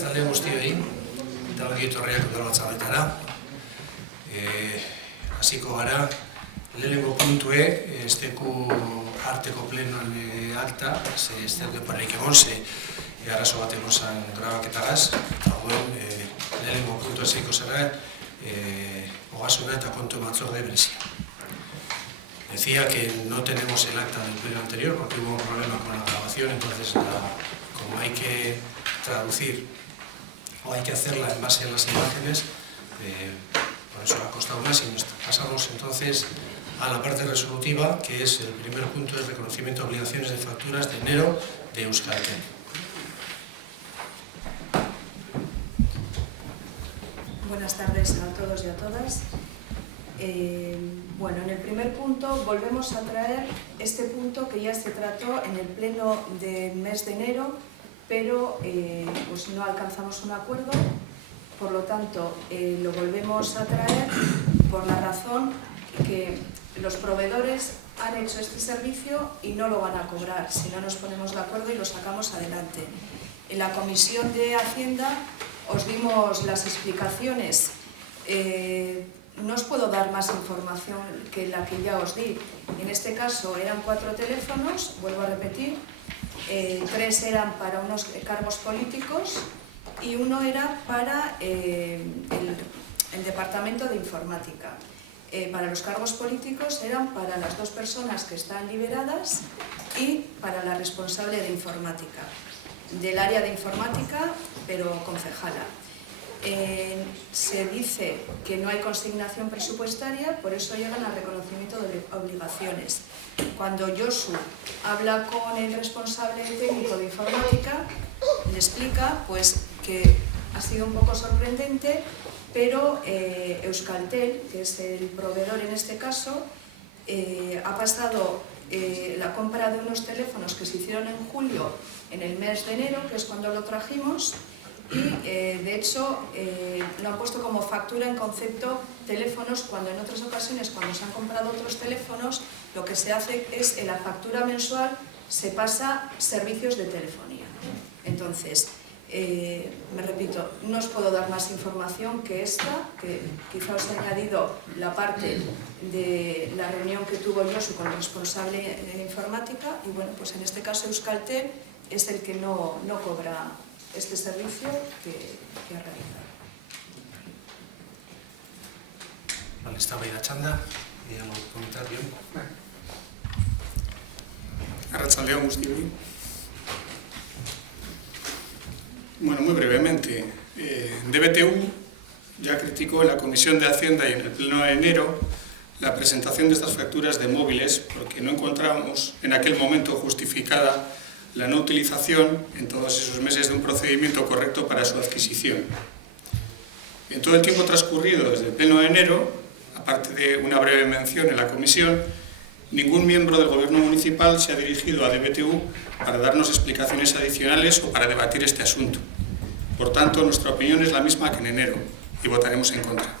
Arratsalde guztioi, eta ongi etorriak udalbatzarretara. Hasiko gara, lehenengo puntue, esteku arteko plenoan akta, ze estelke parrik egon, ze arazo bat egon zan grabaketagaz, eta lehenengo puntua zeiko zara, ogasuna eta kontu batzorde berezia. Decía que no tenemos el acta del pleno anterior porque hubo un problema con la grabación, entonces como hay que traducir o hay que hacerla en base a las imágenes, por eso ha costado más y nos pasamos entonces a la parte resolutiva, que es el primer punto del reconocimiento de obligaciones de facturas de enero de Euskaltel. Buenas tardes a todos y a todas. Bueno, en el primer punto volvemos a traer este punto que ya se trató en el pleno del mes de enero, pero pues no alcanzamos un acuerdo, por lo tanto lo volvemos a traer por la razón que los proveedores han hecho este servicio y no lo van a cobrar si no nos ponemos de acuerdo y lo sacamos adelante. En la Comisión de Hacienda os dimos las explicaciones. No os puedo dar más información que la que ya os di. En este caso eran 4 teléfonos, vuelvo a repetir, 3 eran para unos cargos políticos y 1 era para el departamento de informática. Para los cargos políticos eran para las 2 personas que están liberadas y para la responsable de informática, del área de informática, pero concejala. Se dice que no hay consignación presupuestaria, por eso llegan al reconocimiento de obligaciones. Cuando Josu habla con el responsable técnico de informática, le explica pues, que ha sido un poco sorprendente, pero Euskaltel, que es el proveedor en este caso, ha pasado la compra de unos teléfonos que se hicieron en julio, en el mes de enero, que es cuando lo trajimos, y de hecho lo han puesto como factura en concepto teléfonos, cuando en otras ocasiones, cuando se han comprado otros teléfonos, lo que se hace es en la factura mensual se pasa servicios de telefonía. Entonces, me repito, no os puedo dar más información que esta, que quizá os he añadido la parte de la reunión que tuvo Josu con el responsable de informática, y bueno, pues en este caso Euskaltel es el que no cobra este servicio que ha realizado. Vale, estaba ahí la chanda, y algo que comentar bien. Arratsalde guztioi. Bueno, muy brevemente, DBTU ya criticó en la Comisión de Hacienda y en el pleno de enero la presentación de estas facturas de móviles porque no encontramos en aquel momento justificada la no utilización en todos esos meses de un procedimiento correcto para su adquisición. En todo el tiempo transcurrido desde el pleno de enero, aparte de una breve mención en la comisión, ningún miembro del gobierno municipal se ha dirigido a DBTU para darnos explicaciones adicionales o para debatir este asunto. Por tanto, nuestra opinión es la misma que en enero y votaremos en contra.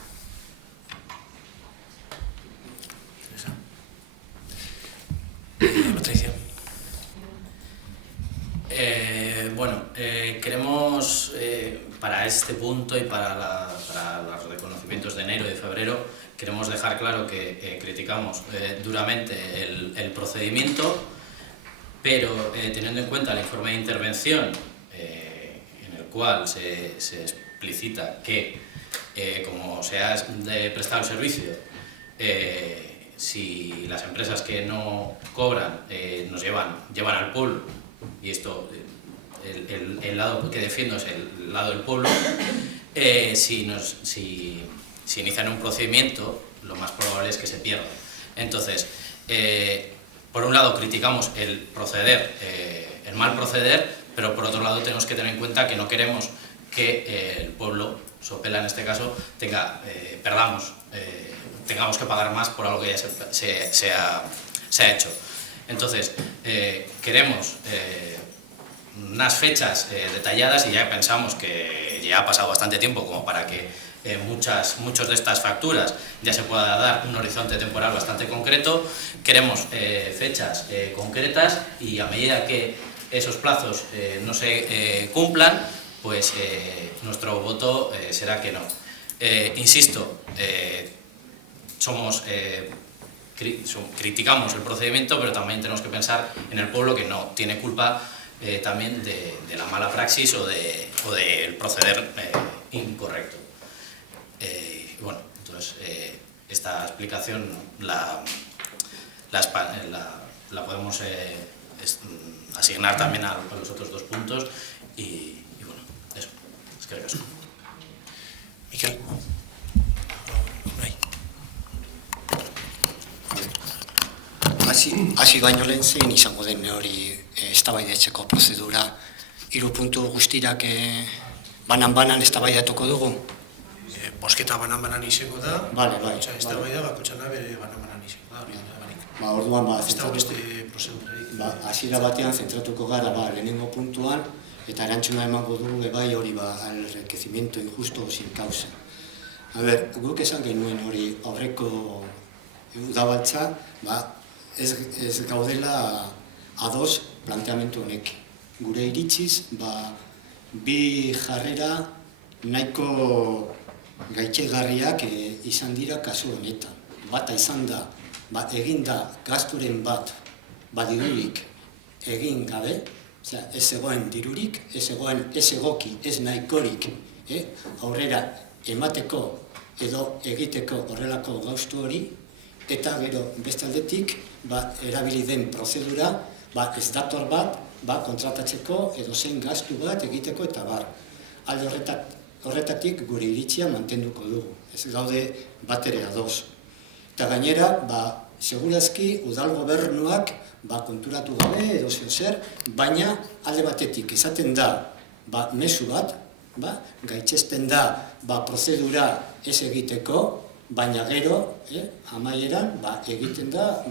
Patricia. Queremos, para este punto y para los reconocimientos de enero y de febrero, queremos dejar claro que criticamos duramente el procedimiento, pero teniendo en cuenta el informe de intervención en el cual se explicita que como se ha prestado el servicio, si las empresas que no cobran nos llevan al pueblo, y esto el lado que defiendo es el lado del pueblo, si inician un procedimiento, lo más probable es que se pierda. Entonces, por un lado criticamos el mal proceder, pero por otro lado tenemos que tener en cuenta que no queremos que el pueblo, Sopela en este caso, tengamos que pagar más por algo que ya se ha hecho. Entonces, queremos unas fechas detalladas, y ya pensamos que ya ha pasado bastante tiempo como para que muchos de estas facturas ya se pueda dar un horizonte temporal bastante concreto. Queremos fechas concretas, y a medida que esos plazos no se cumplan, pues nuestro voto será que no. Insisto, criticamos el procedimiento, pero también tenemos que pensar en el pueblo, que no tiene culpa también de la mala praxis o del proceder incorrecto. Bueno, entonces esta explicación la podemos asignar también a los otros 2 puntos y bueno, eso, es que acaso. Mikel. Hasi baino lehen zein izango den hori eztabaidatzeko prozedura, 3 puntu guztirak banan-banan eztabaidatuko dugu? Bosketa banan-banan izango da, Bai. eztabaida bakoitzana bere banan-banan izango da, hori da barik. Orduan, Ez dago beste prozedurarik. hasiera batean zentratuko gara lehenengo puntuan, eta erantzuna emango dugu bai hori al enriquecimiento injusto sin causa. A ber, guk esan genuen hori aurreko udabaltza, ez gaudela ados planteamendu honek. Gure iritziz, bi jarrera nahiko gaitxegarriak izan dira kasu honetan. Bata izan da, egin da gasturen bat badirurik egin gabe, ez zegoen dirurik, ez zegoen ez egoki, ez nahikorik aurrera emateko edo egiteko horrelako gastu hori, eta gero bestaldetik erabili den prozedura ez dator bat kontratatzeko edo zen gastu bat egiteko eta bar. Alde horretatik gure iritzia mantenduko dugu, ez gaude bat ere ados. Eta gainera, segurazki udal gobernuak konturatu gabe edo zer, baina alde batetik esaten da mezu bat, gaitzesten da prozedura ez egiteko, baina gero, amaieran, egiten da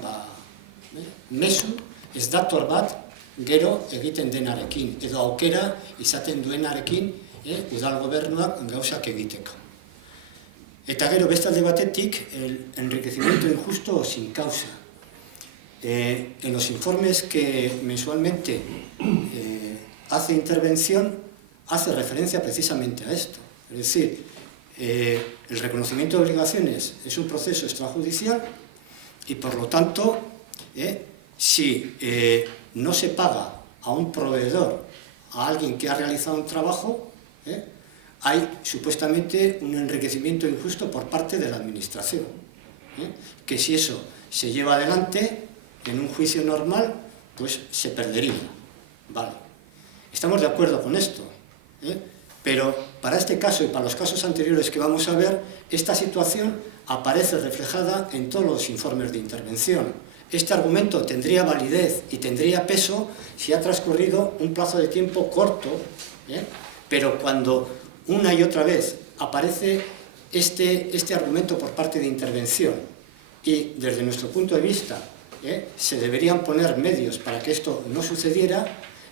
mezu ez dator bat gero egiten denarekin, edo aukera izaten duenarekin udal gobernuak gauzak egiteko. Eta gero bestalde batetik, el enriquecimiento injusto sin causa. En los informes que mensualmente hace intervención, hace referencia precisamente a esto. Es decir, el reconocimiento de obligaciones es un proceso extrajudicial y por lo tanto, si no se paga a un proveedor, a alguien que ha realizado un trabajo, hay supuestamente un enriquecimiento injusto por parte de la administración, que si eso se lleva adelante en un juicio normal, pues se perdería. Vale. Estamos de acuerdo con esto, pero para este caso y para los casos anteriores que vamos a ver, esta situación aparece reflejada en todos los informes de intervención. Este argumento tendría validez y tendría peso si ha transcurrido un plazo de tiempo corto, pero cuando una y otra vez aparece este argumento por parte de intervención y desde nuestro punto de vista se deberían poner medios para que esto no sucediera,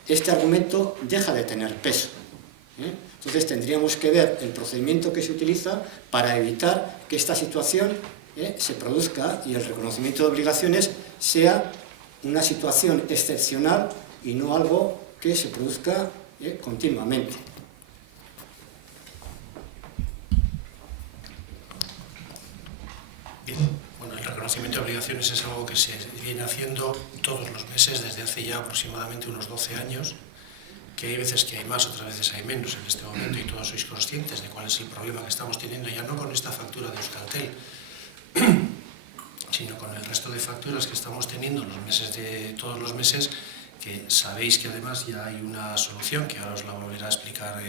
este argumento deja de tener peso. Entonces tendríamos que ver el procedimiento que se utiliza para evitar que esta situación se produzca y el reconocimiento de obligaciones sea una situación excepcional y no algo que se produzca continuamente. Bien. Bueno, el reconocimiento de obligaciones es algo que se viene haciendo todos los meses desde hace ya aproximadamente unos 12 años, que hay veces que hay más, otras veces hay menos en este momento y todos sois conscientes de cuál es el problema que estamos teniendo, ya no con esta factura de Euskaltel, sino con el resto de facturas que estamos teniendo todos los meses, que sabéis que además ya hay una solución, que ahora os la volverá a explicar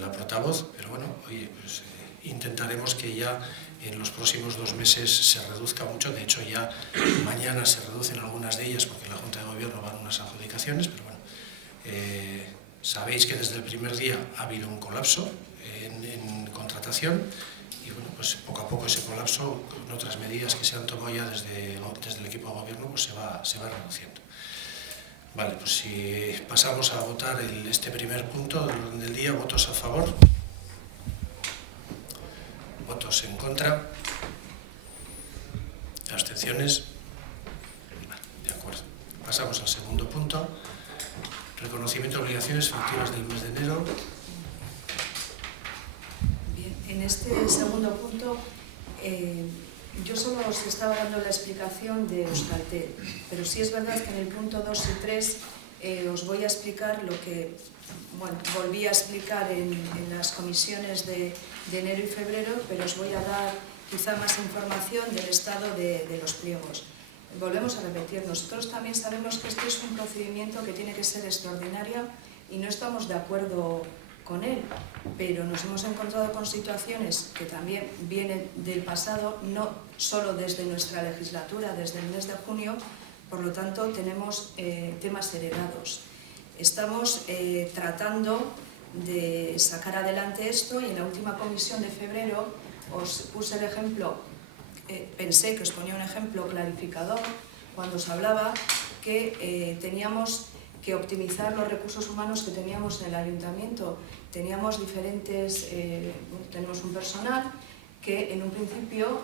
la portavoz, pero bueno, oye, pues intentaremos que ya en los próximos 2 meses se reduzca mucho. De hecho, ya mañana se reducen algunas de ellas porque la Junta de Gobierno va a unas adjudicaciones, pero bueno, sabéis que desde el primer día ha habido un colapso en contratación y bueno, pues poco a poco ese colapso, con otras medidas que se han tomado ya desde el equipo de Gobierno, pues se va reduciendo. Vale, pues si pasamos a votar este primer punto del orden del día, votos a favor. Votos en contra. Abstenciones. Vale, de acuerdo. Pasamos al segundo punto. reconocimiento de obligaciones facturas del mes de enero. Bien, en este segundo punto, yo solo os estaba dando la explicación de Euskaltel, pero sí es verdad que en el punto 2 y 3 os voy a explicar lo que volví a explicar en las comisiones de enero y febrero, pero os voy a dar quizá más información del estado de los pliegos. Volvemos a repetir, nosotros también sabemos que este es un procedimiento que tiene que ser extraordinario y no estamos de acuerdo con él, pero nos hemos encontrado con situaciones que también vienen del pasado, no solo desde nuestra legislatura, desde el mes de junio, por lo tanto tenemos temas heredados. Estamos tratando de sacar adelante esto y en la última comisión de febrero os puse el ejemplo, pensé que os ponía un ejemplo clarificador cuando os hablaba que teníamos que optimizar los recursos humanos que teníamos en el ayuntamiento. Teníamos tenemos un personal que en un principio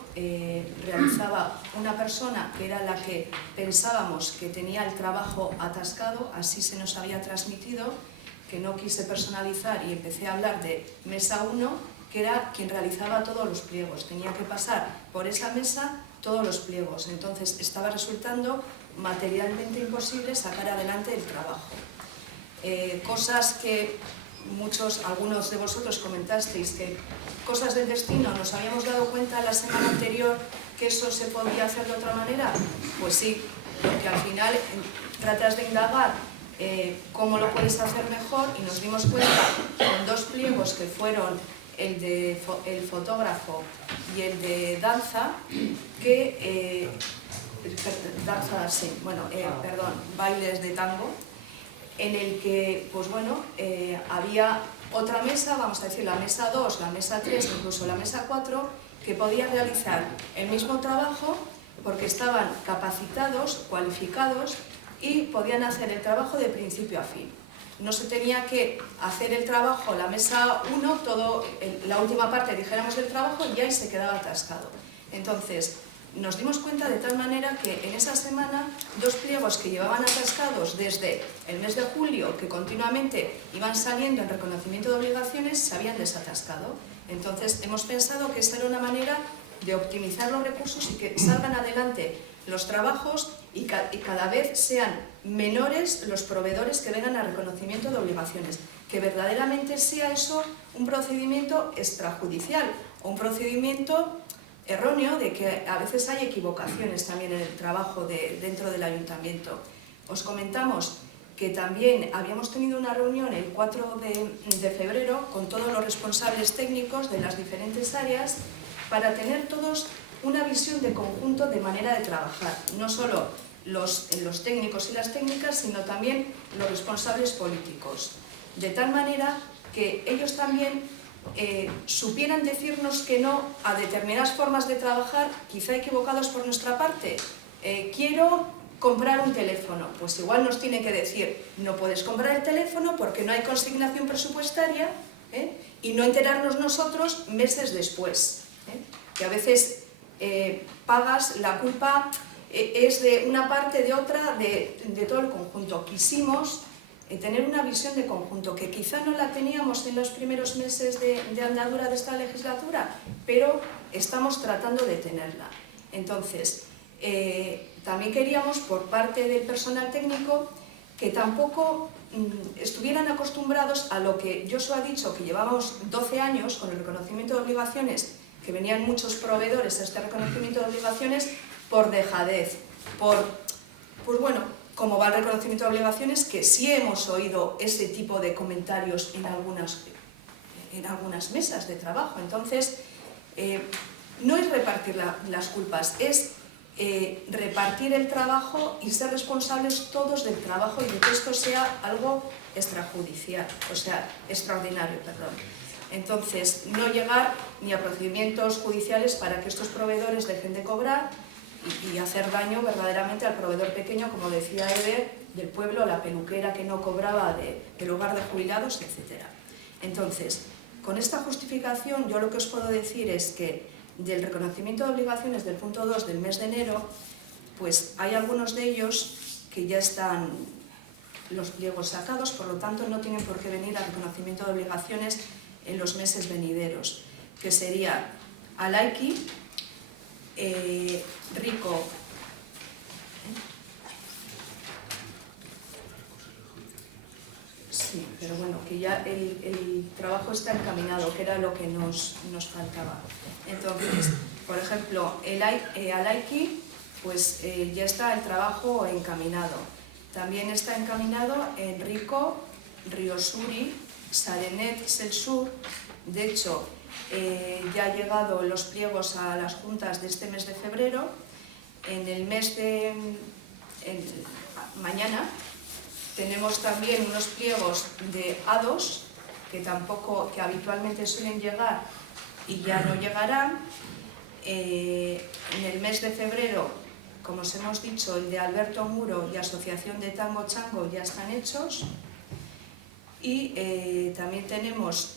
realizaba una persona que era la que pensábamos que tenía el trabajo atascado, así se nos había transmitido, que no quise personalizar y empecé a hablar de mesa 1, que era quien realizaba todos los pliegos. Tenía que pasar por esa mesa todos los pliegos, entonces estaba resultando materialmente imposible sacar adelante el trabajo. Cosas que algunos de vosotros comentasteis, que cosas del destino, nos habíamos dado cuenta la semana anterior que eso se podía hacer de otra manera. Pues sí, porque al final tratas de indagar cómo lo puedes hacer mejor y nos dimos cuenta con dos pliegos que fueron el fotógrafo y el de danza, que bailes de tango, en el que, pues bueno, había otra mesa, vamos a decir la mesa 2, la mesa 3, incluso la mesa 4, que podían realizar el mismo trabajo porque estaban capacitados, cualificados y podían hacer el trabajo de principio a fin. No se tenía que hacer el trabajo, la mesa 1, la última parte, dijéramos, del trabajo y ahí se quedaba atascado. Entonces, nos dimos cuenta de tal manera que en esa semana dos pliegos que llevaban atascados desde el mes de julio, que continuamente iban saliendo en reconocimiento de obligaciones, se habían desatascado. Entonces hemos pensado que esa era una manera de optimizar los recursos y que salgan adelante los trabajos y cada vez sean menores los proveedores que vengan a reconocimiento de obligaciones. Que verdaderamente sea eso un procedimiento extrajudicial o un procedimiento erróneo, de que a veces hay equivocaciones también en el trabajo dentro del ayuntamiento. Os comentamos que también habíamos tenido una reunión el 4 de febrero con todos los responsables técnicos de las diferentes áreas para tener todos una visión de conjunto de manera de trabajar, no solo los técnicos y las técnicas, sino también los responsables políticos, de tal manera que ellos también supieran decirnos que no a determinadas formas de trabajar, quizá equivocados por nuestra parte. Quiero comprar un teléfono, pues igual nos tiene que decir, no puedes comprar el teléfono porque no hay consignación presupuestaria, y no enterarnos nosotros meses después, que a veces pagas, la culpa es de una parte, de otra, de todo el conjunto. Quisimos tener una visión de conjunto, que quizá no la teníamos en los primeros meses de andadura de esta legislatura, pero estamos tratando de tenerla. Entonces, también queríamos, por parte del personal técnico, que tampoco estuvieran acostumbrados a lo que Josu ha dicho, que llevábamos 12 años con el reconocimiento de obligaciones, que venían muchos proveedores a este reconocimiento de obligaciones por dejadez, pues bueno, como va el reconocimiento de obligaciones, que sí hemos oído ese tipo de comentarios en algunas mesas de trabajo. Entonces, no es repartir las culpas, es repartir el trabajo y ser responsables todos del trabajo y de que esto sea algo extrajudicial, o sea, extraordinario, perdón. Entonces, no llegar ni a procedimientos judiciales para que estos proveedores dejen de cobrar y hacer daño verdaderamente al proveedor pequeño, como decía Eder, del pueblo, la peluquera que no cobraba del hogar de jubilados, etc. Entonces, con esta justificación, yo lo que os puedo decir es que del reconocimiento de obligaciones del punto 2 del mes de enero, pues hay algunos de ellos que ya están los pliegos sacados, por lo tanto no tienen por qué venir a reconocimiento de obligaciones en los meses venideros, que sería Alaiki, Rico, sí, pero bueno, que ya el trabajo está encaminado, que era lo que nos faltaba. Entonces, por ejemplo, Alaiki, pues ya está el trabajo encaminado. También está encaminado en Rico, Riosuri, Sarenet, Selsur. De hecho, ya han llegado los pliegos a las juntas de este mes de febrero. En el mes de mañana tenemos también unos pliegos de A2 que habitualmente suelen llegar y ya no llegarán. En el mes de febrero, como os hemos dicho, el de Alberto Muro y Asociación de Tango Chango ya están hechos. Y también tenemos,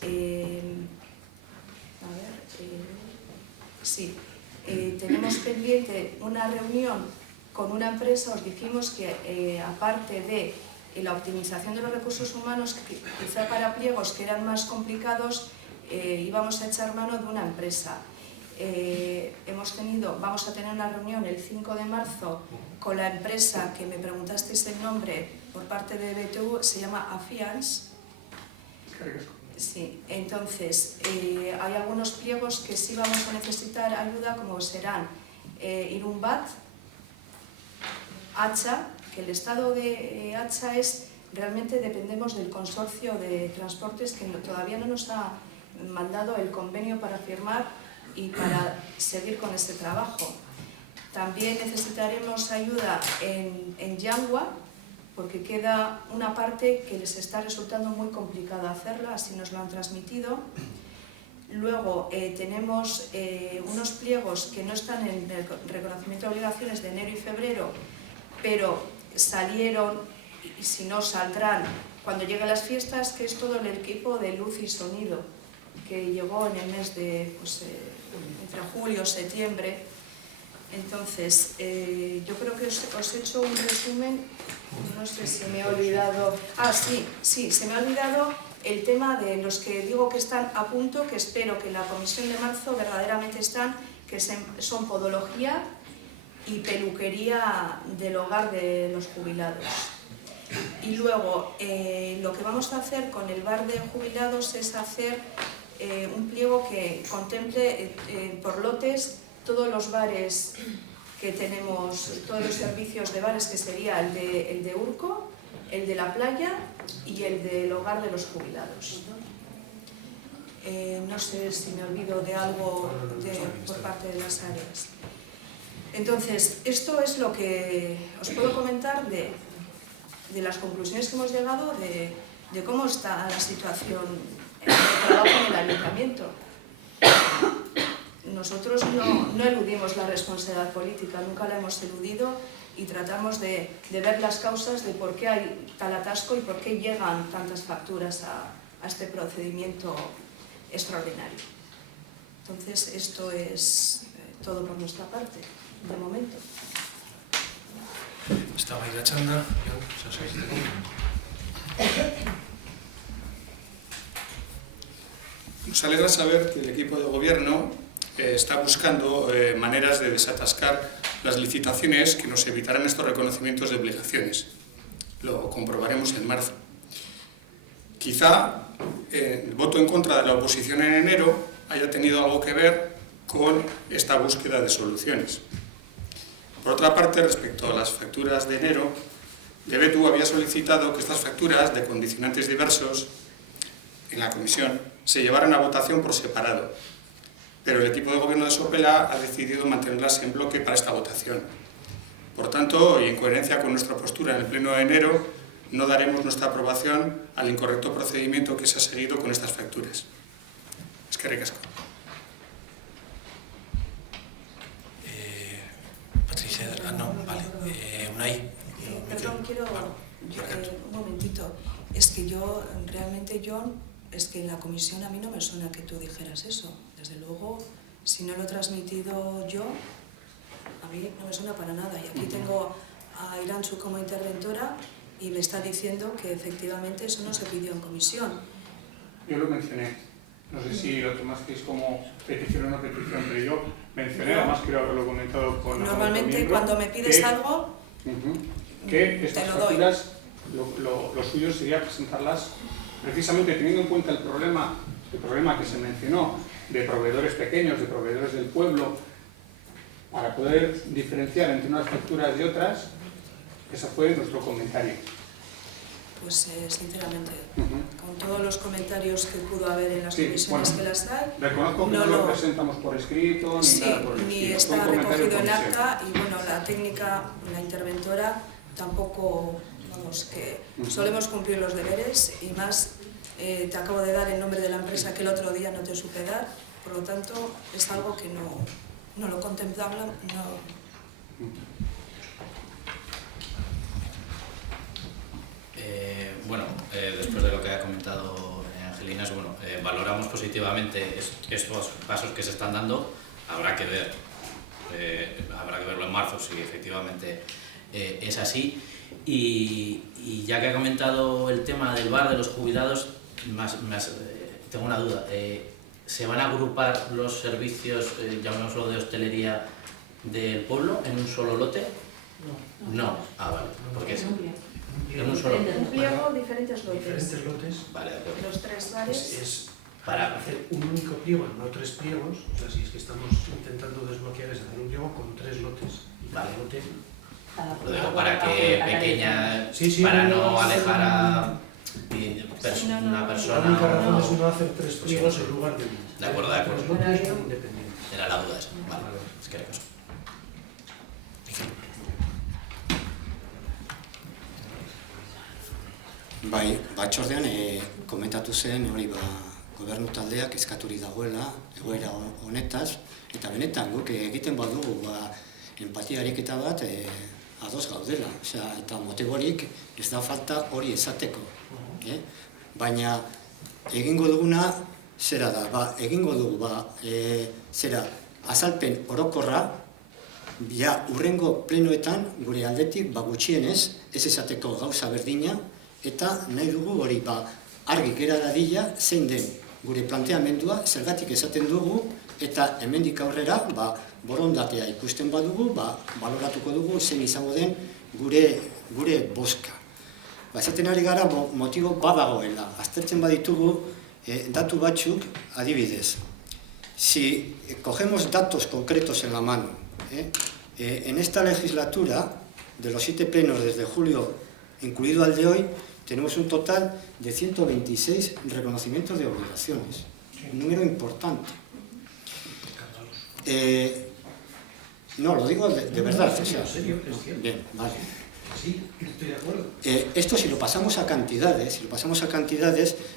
tenemos pendiente una reunión con una empresa. Os dijimos que aparte de la optimización de los recursos humanos, quizá para pliegos que eran más complicados, íbamos a echar mano de una empresa. Vamos a tener una reunión el 5 de marzo con la empresa que me preguntasteis el nombre por parte de BTU, se llama Afiance. Sí, entonces hay algunos pliegos que sí vamos a necesitar ayuda, como serán Irumbat, Hacha, que el estado de Hacha es, realmente dependemos del consorcio de transportes que todavía no nos ha mandado el convenio para firmar y para seguir con este trabajo. También necesitaremos ayuda en Yangua, porque queda una parte que les está resultando muy complicado hacerla, así nos lo han transmitido. Luego tenemos unos pliegos que no están en el reconocimiento de obligaciones de enero y febrero, pero salieron y si no saldrán cuando lleguen las fiestas, que es todo el equipo de luz y sonido, que llegó en el mes de, entre julio y septiembre. Entonces, yo creo que os he hecho un resumen, no sé si me he olvidado. Sí, se me ha olvidado el tema de los que digo que están a punto, que espero que en la comisión de marzo verdaderamente están, que son podología y peluquería del hogar de los jubilados. Y luego, lo que vamos a hacer con el bar de jubilados es hacer un pliego que contemple por lotes todos los bares que tenemos, todos los servicios de bares, que sería el de Urco, el de la playa y el del hogar de los jubilados. No sé si me olvido de algo por parte de las áreas. Entonces, esto es lo que os puedo comentar de las conclusiones que hemos llegado, de cómo está la situación en el trabajo en el ayuntamiento. Nosotros no eludimos la responsabilidad política, nunca la hemos eludido, y tratamos de ver las causas de por qué hay tal atasco y por qué llegan tantas facturas a este procedimiento extraordinario. Entonces, esto es todo por nuestra parte, de momento. Estaba ahí la chanda, Nos alegra saber que el equipo de gobierno está buscando maneras de desatascar las licitaciones que nos evitarán estos reconocimientos de obligaciones. Lo comprobaremos en marzo. Quizá el voto en contra de la oposición en enero haya tenido algo que ver con esta búsqueda de soluciones. Por otra parte, respecto a las facturas de enero, DBTU había solicitado que estas facturas de condicionantes diversos en la comisión se llevaran a votación por separado, pero el equipo de gobierno de Sopela ha decidido mantenerlas en bloque para esta votación. Por tanto, y en coherencia con nuestra postura en el pleno de enero, no daremos nuestra aprobación al incorrecto procedimiento que se ha seguido con estas facturas. Eskerrik asko. Patricia, no, vale. Unai. Perdón, quiero un momentito. Es que es que en la comisión a mí no me suena que tú dijeras eso. Desde luego, si no lo he transmitido yo, a mí no me suena para nada. Y aquí tengo a Irantzu como interventora y me está diciendo que efectivamente eso no se pidió en comisión. Yo lo mencioné, no sé si lo tomasteis como petición o no petición, pero yo mencioné, además creo haberlo comentado con... Normalmente cuando me pides algo, que estas te lo doy. facturas, lo suyo sería presentarlas precisamente teniendo en cuenta el problema que se mencionó de proveedores pequeños, de proveedores del pueblo, para poder diferenciar entre unas facturas y otras. Ese fue nuestro comentario. Pues sinceramente, con todos los comentarios que pudo haber en las comisiones que las hay, reconozco que no lo presentamos por escrito, ni nada por el estilo. Ni está recogido en acta, y bueno, la técnica, la interventora, tampoco, vamos, que solemos cumplir los deberes, y más, te acabo de dar el nombre de la empresa que el otro día no te supe dar, por lo tanto, es algo que no lo contemplamos, Bueno, después de lo que ha comentado Angelina, bueno, valoramos positivamente estos pasos que se están dando. Habrá que verlo en marzo si efectivamente es así. Y ya que ha comentado el tema del bar de los jubilados, tengo una duda. ¿Se van a agrupar los servicios, llamémoslo de hostelería, del pueblo en un solo lote? No. Ah, vale. ¿Por qué? En un solo lote. un pliego, diferentes lotes. Diferentes lotes. Vale, de acuerdo. Los 3 bares. Es para hacer un único pliego, no 3 pliegos. O sea, si es que estamos intentando desbloquear es hacer un pliego con 3 lotes. Y cada lote... Lo digo para que pequeña, para no alejar a una persona. La única razón es no hacer 3 pliegos en lugar de uno. De acuerdo, de acuerdo. Los lotes son independientes. Era la duda esa. Vale, es que era eso. Bai, batzordean komentatu zen hori gobernu taldeak eskaturik dagoela egoera honetaz, eta benetan guk egiten badugu empatia ariketa bat ados gaudela, eta motiborik ez da falta hori esateko. Baina egingo duguna zera da, egingo dugu azalpen orokorra, urrengo plenoetan gure aldetik gutxienez ez esateko gauza berdina, eta nahi dugu hori argi gera dadila zein den gure planteamendua, zergatik esaten dugu, eta hemendik aurrera borondatea ikusten badugu, baloratuko dugu zein izango den gure bozka. Esaten ari gara motibo badagoela, aztertzen baditugu datu batzuk adibidez. Si cogemos datos concretos en la mano, en esta legislatura, de los 7 plenos desde julio, incluido al de hoy, tenemos un total de 126 reconocimientos de obligaciones, un número importante. No, lo digo de verdad. Bien, vale. Sí, estoy de acuerdo. Esto si lo pasamos a cantidades,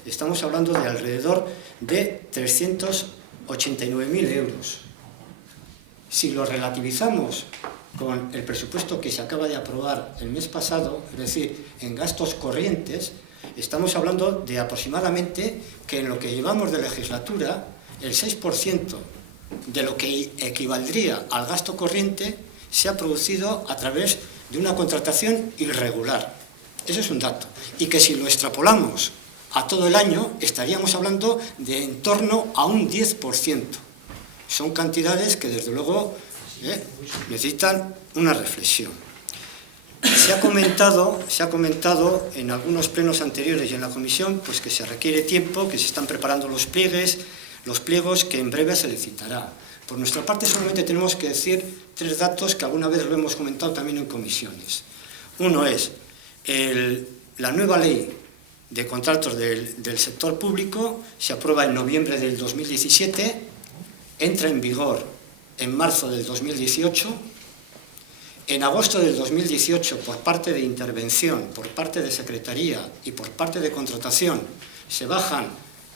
estamos hablando de alrededor de 389.000 euros. Si lo relativizamos con el presupuesto que se acaba de aprobar el mes pasado, es decir, en gastos corrientes, estamos hablando de aproximadamente que en lo que llevamos de legislatura, el 6% de lo que equivaldría al gasto corriente se ha producido a través de una contratación irregular. Ese es un dato. Y que si lo extrapolamos a todo el año, estaríamos hablando de en torno a un 10%. Son cantidades que, desde luego, necesitan una reflexión. Se ha comentado en algunos plenos anteriores y en la comisión pues que se requiere tiempo, que se están preparando los pliegos que en breve se licitará. Por nuestra parte solamente tenemos que decir 3 datos que alguna vez lo hemos comentado también en comisiones. Uno es la nueva ley de contratos del sector público, se aprueba en noviembre del 2017, entra en vigor en marzo del 2018, en agosto del 2018, por parte de intervención, por parte de secretaría y por parte de contratación, se bajan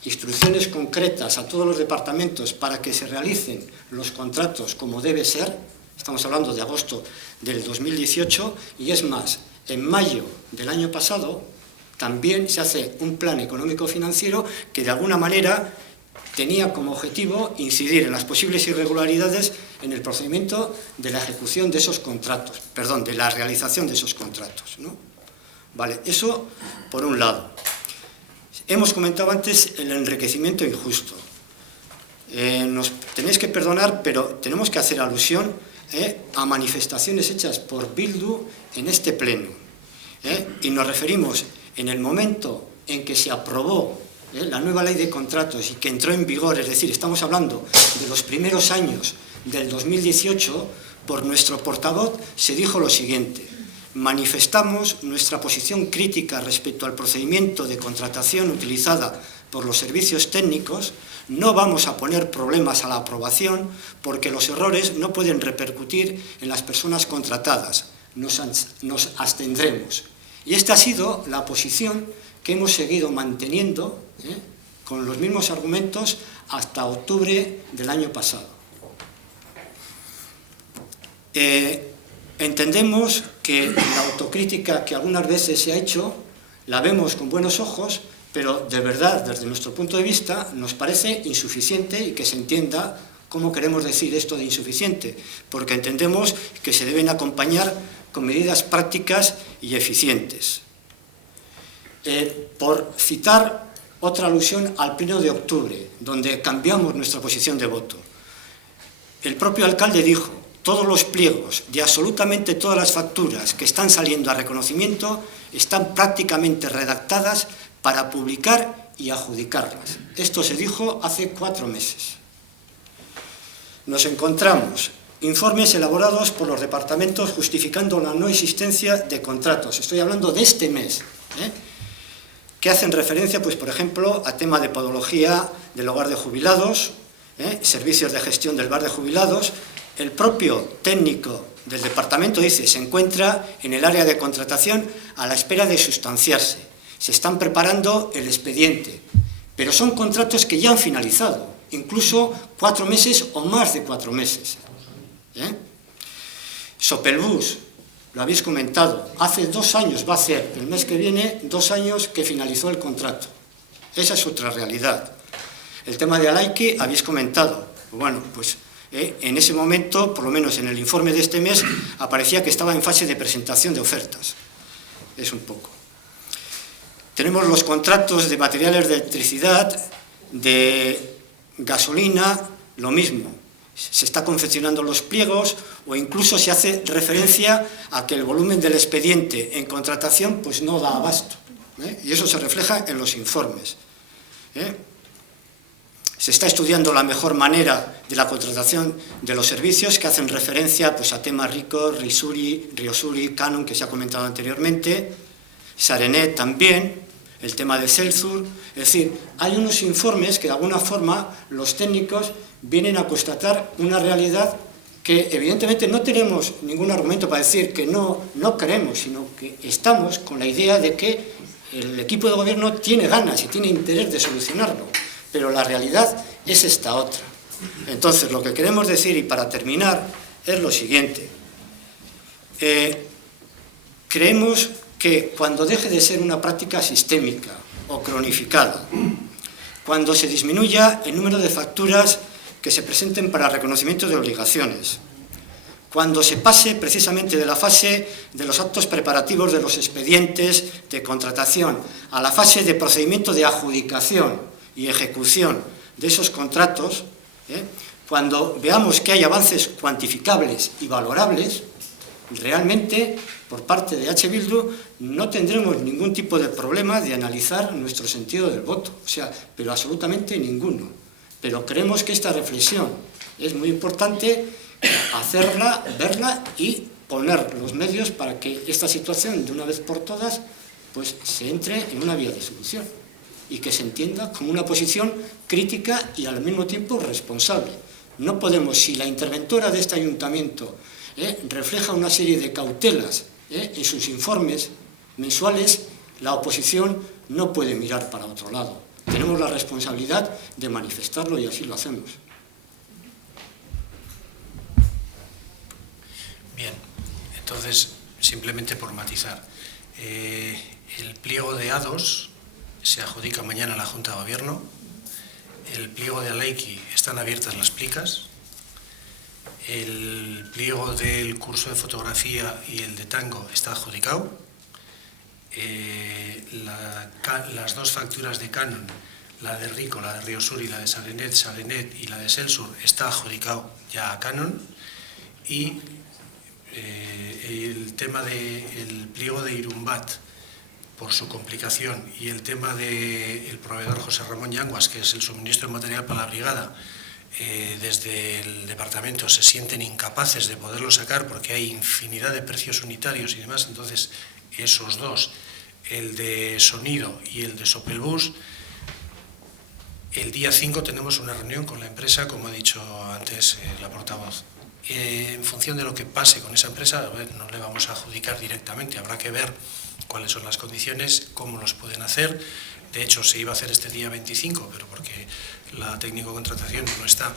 instrucciones concretas a todos los departamentos para que se realicen los contratos como debe ser. Estamos hablando de agosto del 2018, y es más, en mayo del año pasado también se hace un plan económico-financiero que de alguna manera tenía como objetivo incidir en las posibles irregularidades en el procedimiento de la ejecución de esos contratos, de la realización de esos contratos, ¿no? Vale, eso por un lado. Hemos comentado antes el enriquecimiento injusto. Nos tenéis que perdonar, pero tenemos que hacer alusión a manifestaciones hechas por Bildu en este pleno. Y nos referimos en el momento en que se aprobó la nueva ley de contratos y que entró en vigor, es decir, estamos hablando de los primeros años del 2018, por nuestro portavoz se dijo lo siguiente: manifestamos nuestra posición crítica respecto al procedimiento de contratación utilizada por los servicios técnicos. No vamos a poner problemas a la aprobación porque los errores no pueden repercutir en las personas contratadas. Nos abstendremos. Y esta ha sido la posición que hemos seguido manteniendo con los mismos argumentos hasta octubre del año pasado. Entendemos que la autocrítica que algunas veces se ha hecho la vemos con buenos ojos, pero de verdad, desde nuestro punto de vista, nos parece insuficiente, y que se entienda cómo queremos decir esto de insuficiente, porque entendemos que se deben acompañar con medidas prácticas y eficientes. Por citar otra alusión al pleno de octubre, donde cambiamos nuestra posición de voto, el propio alcalde dijo: todos los pliegos de absolutamente todas las facturas que están saliendo a reconocimiento están prácticamente redactadas para publicar y adjudicarlas. Esto se dijo hace 4 meses. Nos encontramos informes elaborados por los departamentos justificando la no existencia de contratos. Estoy hablando de este mes, que hacen referencia, pues, por ejemplo, a tema de podología del hogar de jubilados, servicios de gestión del bar de jubilados. El propio técnico del departamento dice: se encuentra en el área de contratación a la espera de sustanciarse. Se están preparando el expediente, pero son contratos que ya han finalizado, incluso 4 meses o más de 4 meses. Sopelbus, lo habéis comentado, hace 2 años, va a ser el mes que viene 2 años que finalizó el contrato. Esa es otra realidad. El tema de Alaiki, habéis comentado. Bueno, pues en ese momento, por lo menos en el informe de este mes, aparecía que estaba en fase de presentación de ofertas. Es un poco. Tenemos los contratos de materiales de electricidad, de gasolina, lo mismo. Se está confeccionando los pliegos, o incluso se hace referencia a que el volumen del expediente en contratación pues no da abasto. Y eso se refleja en los informes. Se está estudiando la mejor manera de la contratación de los servicios, que hacen referencia pues a temas ricos, Riosuri, Canon, que se ha comentado anteriormente, Sarenet también, el tema de Celsur. Es decir, hay unos informes que de alguna forma los técnicos vienen a constatar una realidad que evidentemente no tenemos ningún argumento para decir que no queremos, sino que estamos con la idea de que el equipo de gobierno tiene ganas y tiene interés de solucionarlo, pero la realidad es esta otra. Entonces, lo que queremos decir, y para terminar, es lo siguiente. Creemos que cuando deje de ser una práctica sistémica o cronificada, cuando se disminuya el número de facturas que se presenten para reconocimiento de obligaciones, cuando se pase precisamente de la fase de los actos preparativos de los expedientes de contratación a la fase de procedimiento de adjudicación y ejecución de esos contratos, cuando veamos que hay avances cuantificables y valorables, realmente, por parte de H. Bildu, no tendremos ningún tipo de problema de analizar nuestro sentido del voto, pero absolutamente ninguno. Pero creemos que esta reflexión es muy importante hacerla, verla y poner los medios para que esta situación, de una vez por todas, pues se entre en una vía de solución y que se entienda como una posición crítica y al mismo tiempo responsable. No podemos, si la interventora de este ayuntamiento refleja una serie de cautelas en sus informes mensuales, la oposición no puede mirar para otro lado. Tenemos la responsabilidad de manifestarlo y así lo hacemos. Bien, entonces, simplemente por matizar, el pliego de A2 se adjudica mañana a la Junta de Gobierno, el pliego de Alaiki están abiertas las plicas, el pliego del curso de fotografía y el de tango está adjudicado, las dos facturas de Canon, la de Rico, la de Río Sur y la de Salenet y la de Selsur, está adjudicado ya a Canon. Y el tema del pliego de Irumbat, por su complicación, y el tema del proveedor José Ramón Yanguas, que es el suministro de material para la brigada, desde el departamento se sienten incapaces de poderlo sacar porque hay infinidad de precios unitarios y demás. Entonces, esos dos, el de sonido y el de Sopelbus, el día 5 tenemos una reunión con la empresa, como ha dicho antes la portavoz. En función de lo que pase con esa empresa, no le vamos a adjudicar directamente, habrá que ver cuáles son las condiciones, cómo los pueden hacer. De hecho, se iba a hacer este día 25, pero porque la técnico-contratación no está,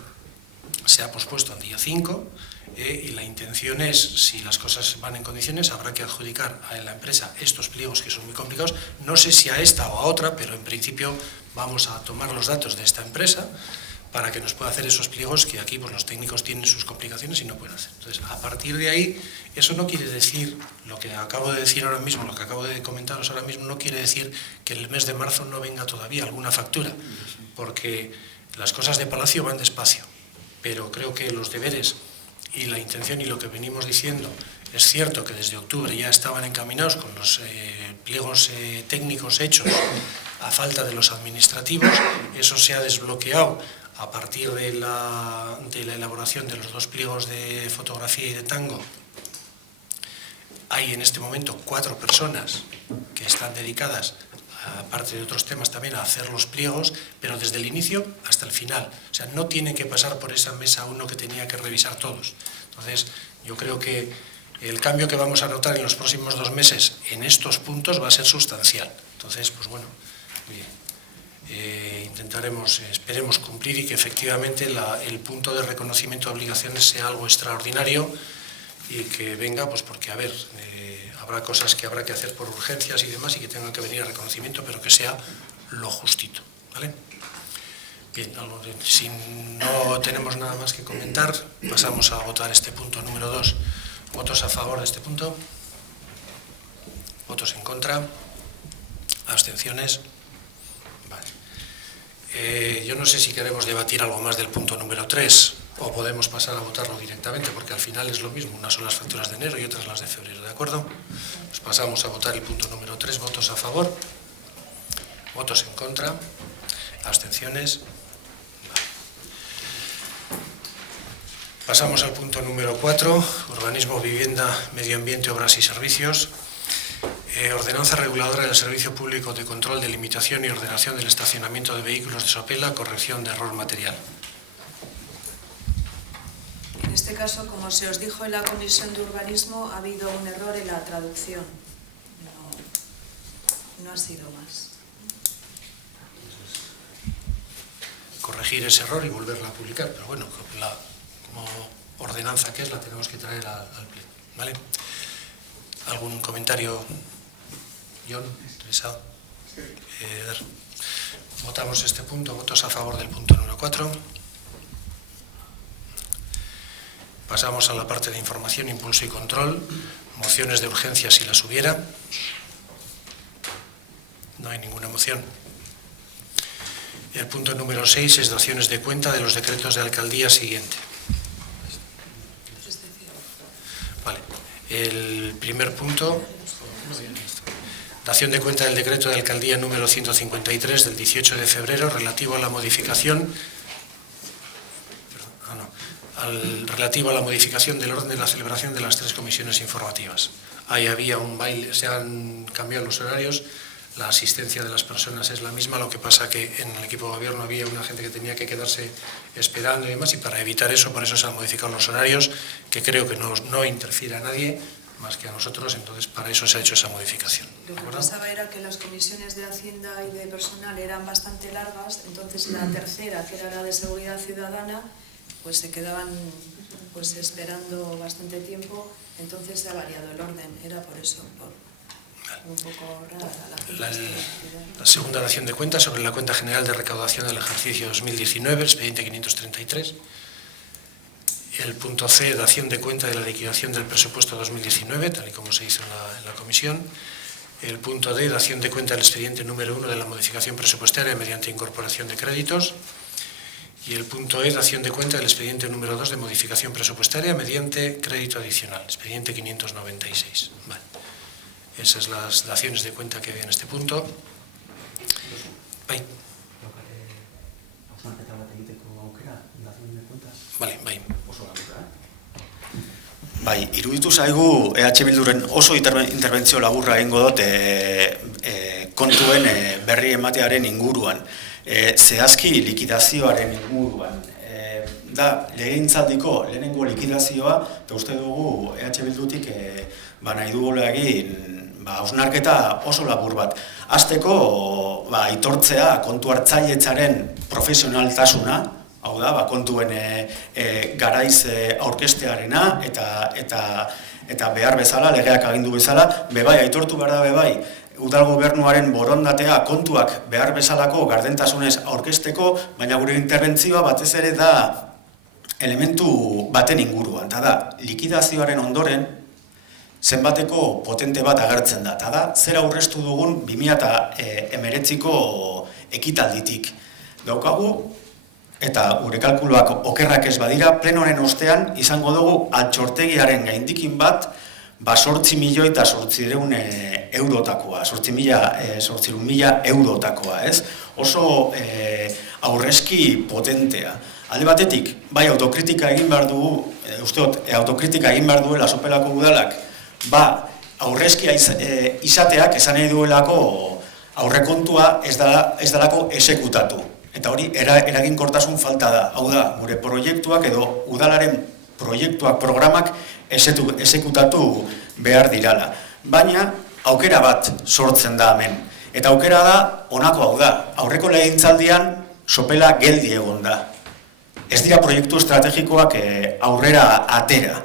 se ha pospuesto al día 5, y la intención es, si las cosas van en condiciones, habrá que adjudicar a la empresa estos pliegos que son muy complicados. No sé si a esta o a otra, pero en principio vamos a tomar los datos de esta empresa para que nos pueda hacer esos pliegos que aquí pues, los técnicos tienen sus complicaciones y no pueden hacer. Entonces, a partir de ahí, eso no quiere decir, lo que acabo de decir ahora mismo, lo que acabo de comentaros ahora mismo, no quiere decir que en el mes de marzo no venga todavía alguna factura, porque las cosas de Palacio van despacio, pero creo que los deberes y la intención y lo que venimos diciendo, es cierto que desde octubre ya estaban encaminados con los pliegos técnicos hechos a falta de los administrativos. Eso se ha desbloqueado a partir de la elaboración de los dos pliegos de fotografía y de tango. Hay en este momento 4 personas que están dedicadas, aparte de otros temas también, a hacer los pliegos, pero desde el inicio hasta el final. O sea, no tiene que pasar por esa mesa uno que tenía que revisar todos. Entonces, yo creo que el cambio que vamos a notar en los próximos 2 meses en estos puntos va a ser sustancial. Entonces, pues bueno, intentaremos, esperemos cumplir y que efectivamente el punto de reconocimiento de obligaciones sea algo extraordinario y que venga, pues porque, a ver, habrá cosas que habrá que hacer por urgencias y demás y que tengan que venir a reconocimiento, pero que sea lo justito, ¿vale? Bien, si no tenemos nada más que comentar, pasamos a votar este punto número 2. ¿Votos a favor de este punto? ¿Votos en contra? ¿Abstenciones? Vale. Yo no sé si queremos debatir algo más del punto número 3 o podemos pasar a votarlo directamente, porque al final es lo mismo, unas son las facturas de enero y otras las de febrero, ¿de acuerdo? Pues pasamos a votar el punto número 3, votos a favor, votos en contra, abstenciones. Pasamos al punto número 4, urbanismo, vivienda, medio ambiente, obras y servicios. Ordenanza reguladora del Servicio Público de Control, Delimitación y Ordenación del Estacionamiento de Vehículos de Sopela, corrección de error material. En este caso, como se os dijo en la Comisión de Urbanismo, ha habido un error en la traducción. No ha sido más. Corregir ese error y volverla a publicar, pero bueno, como ordenanza que es, la tenemos que traer al pleno, ¿vale? ¿Algún comentario, John, interesado? Votamos este punto, votos a favor del punto número 4. Pasamos a la parte de información, impulso y control, mociones de urgencia si las hubiera. No hay ninguna moción. El punto número 6 es daciones de cuenta de los decretos de alcaldía siguiente. Vale. El primer punto, dación de cuenta del decreto de alcaldía número 153 del 18 de febrero relativo a la modificación del orden de la celebración de las 3 comisiones informativas. Ahí había un baile, se han cambiado los horarios. La asistencia de las personas es la misma, lo que pasa que en el equipo de gobierno había una gente que tenía que quedarse esperando y demás, y para evitar eso, por eso se han modificado los horarios, que creo que no interfiere a nadie más que a nosotros, entonces para eso se ha hecho esa modificación. Lo que pasaba era que las comisiones de Hacienda y de personal eran bastante largas, entonces la tercera, que era la de Seguridad Ciudadana, pues se quedaban pues esperando bastante tiempo, entonces se ha variado el orden, era por eso, un poco rara la gente. La segunda dación de cuentas sobre la cuenta general de recaudación del ejercicio 2019, expediente 533. El punto C, dación de cuenta de la liquidación del presupuesto 2019, tal y como se hizo en la comisión. El punto D, dación de cuenta del expediente número 1 de la modificación presupuestaria mediante incorporación de créditos. Y el punto E, dación de cuenta del expediente número 2 de modificación presupuestaria mediante crédito adicional, expediente 596. Vale. Esas son las daciones de cuenta que hay en este punto. Bai. Vale, bai. Bai, iruditu zaigu EH Bilduren oso interbentzio laburra egingo dut kontuen berri ematearen inguruan. Zehazki likidazioaren inguruan. Da, legegintzaldiko lehenengo likidazioa, eta uste dugu EH Bildutik nahi dugula egin hausnarketa oso labur bat. Hasteko aitortzea kontu hartzailetzaren profesionaltasuna, hau da, kontuen garaiz aurkestearena eta behar bezala, legeak agindu bezala, bebai, aitortu behar da bebai, udal gobernuaren borondatea kontuak behar bezalako gardentasunez aurkesteko, baina gure interbentzioa batez ere da elementu baten inguruan, eta da, likidazioaren ondoren, zenbateko potente bat agertzen da, eta da, zer aurreztu dugun 2019ko ekitalditik. Daukagu, eta gure kalkuluak okerrak ez badira, plenoren ostean izango dugu altxortegiaren gaindikin bat, 8 milioi eta 800 eurotakoa, 800.000 eurotakoa, ez? Oso aurrezki potentea. Alde batetik, bai autokritika egin behar dugu, usteot, autokritika egin behar duela Sopelako udalak, aurrezkia izateak esan nahi duelako aurrekontua ez dalako esekutatu. Eta hori eraginkortasun falta da. Hau da, gure proiektuak edo udalaren proiektuak, programak esekutatu behar dirala. Baina, aukera bat sortzen da hemen. Eta aukera da, honako hau da. Aurreko legegintzaldian Sopela geldi egon da. Ez dira proiektu estrategikoak aurrera atera.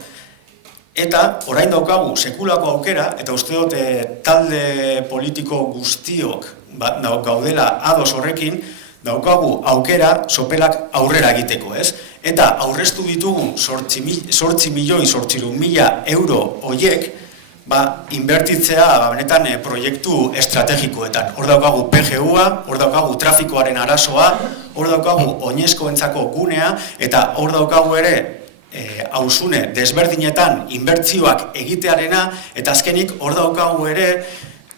Eta, orain daukagu, sekulako aukera, eta uste dut talde politiko guztiok gaudela ados horrekin, daukagu aukera Sopelak aurrera egiteko, ez? Eta aurreztu ditugun 8.800.000 euro horiek, inbertitzea benetan proiektu estrategikoetan. Hor daukagu PGU-a, hor daukagu trafikoaren arazoa, hor daukagu oinezkoentzako gunea, eta hor daukagu ere hausune desberdinetan inbertzioak egitearena, eta azkenik hor daukagu ere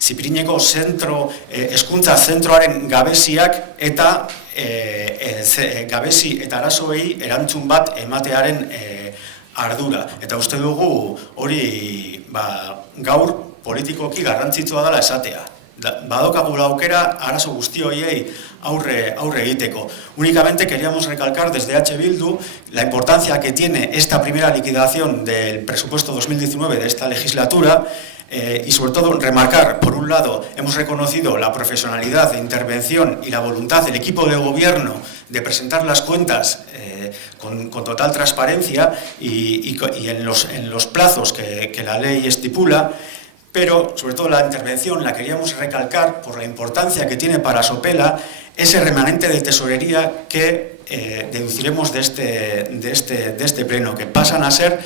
Zipirineko hezkuntza zentroaren gabeziak eta gabezi eta arazoei erantzun bat ematearen ardura. Eta uste dugu hori gaur politikoki garrantzitsua dela esatea. Badokagula aukera arazo guzti horiei aurre egiteko. Únicamente queríamos recalcar desde H. Bildu la importancia que tiene esta primera liquidación del presupuesto 2019 de esta legislatura y sobre todo remarcar, por un lado, hemos reconocido la profesionalidad de intervención y la voluntad del equipo de gobierno de presentar las cuentas con total transparencia y en los plazos que la ley estipula, pero sobre todo la intervención la queríamos recalcar por la importancia que tiene para Sopela ese remanente de tesorería que deduciremos de este pleno, que pasan a ser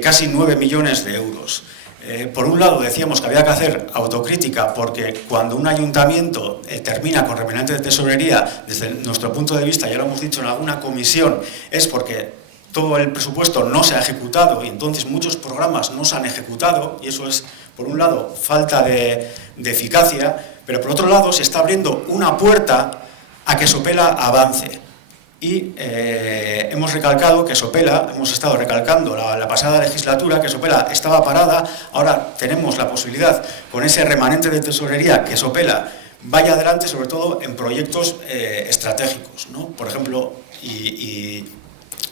casi 9 millones de euros. Por un lado decíamos que había que hacer autocrítica porque cuando un ayuntamiento termina con remanente de tesorería, desde nuestro punto de vista, ya lo hemos dicho en alguna comisión, es porque todo el presupuesto no se ha ejecutado y entonces muchos programas no se han ejecutado y eso es, por un lado, falta de eficacia, pero por otro lado se está abriendo una puerta a que Sopela avance. Y hemos recalcado que Sopela, hemos estado recalcando la pasada legislatura, que Sopela estaba parada, ahora tenemos la posibilidad, con ese remanente de tesorería, que Sopela vaya adelante, sobre todo en proyectos estratégicos, ¿no? Por ejemplo, y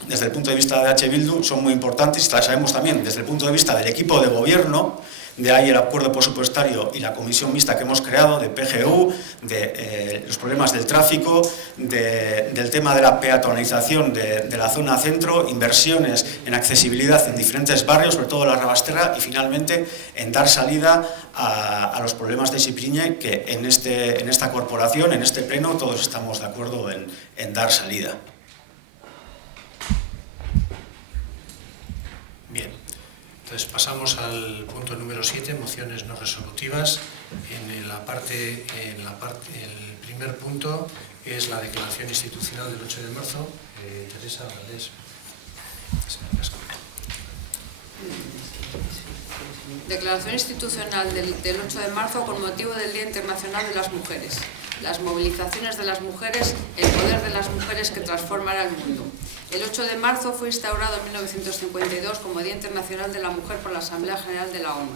desde el punto de vista de H. Bildu son muy importantes, y las sabemos también desde el punto de vista del equipo de gobierno, de ahí el acuerdo presupuestario y la comisión mixta que hemos creado de PGU, de los problemas del tráfico, del tema de la peatonalización de la zona centro, inversiones en accesibilidad en diferentes barrios, sobre todo la Rabasterra, y finalmente en dar salida a los problemas de Zipriñe, que en esta corporación, en este pleno, todos estamos de acuerdo en dar salida. Bien. Entonces pasamos al punto número 7, mociones no resolutivas. El primer punto es la declaración institucional del 8 de marzo. Teresa Valdés. Declaración institucional del 8 de marzo con motivo del Día Internacional de las Mujeres. Las movilizaciones de las mujeres, el poder de las mujeres que transformará el mundo. El 8 de marzo fue instaurado en 1952 como Día Internacional de la Mujer por la Asamblea General de la ONU.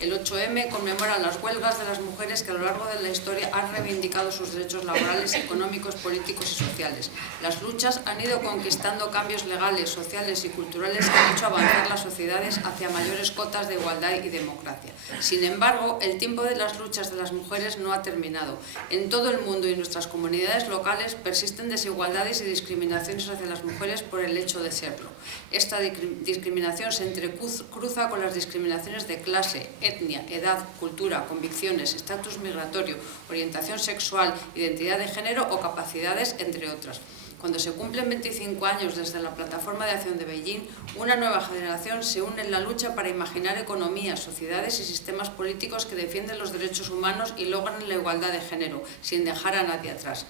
El 8M conmemora las huelgas de las mujeres que a lo largo de la historia han reivindicado sus derechos laborales, económicos, políticos y sociales. Las luchas han ido conquistando cambios legales, sociales y culturales que han hecho avanzar las sociedades hacia mayores cotas de igualdad y democracia. Sin embargo, el tiempo de las luchas de las mujeres no ha terminado. En todo el mundo y en nuestras comunidades locales persisten desigualdades y discriminaciones hacia las mujeres por el hecho de serlo. Esta discriminación se entrecruza con las discriminaciones de clase, etnia, edad, cultura, convicciones, estatus migratorio, orientación sexual, identidad de género o capacidades, entre otras. Cuando se cumplen 25 años desde la Plataforma de Acción de Beijing, una nueva generación se une en la lucha para imaginar economías, sociedades y sistemas políticos que defienden los derechos humanos y logran la igualdad de género, sin dejar a nadie atrás.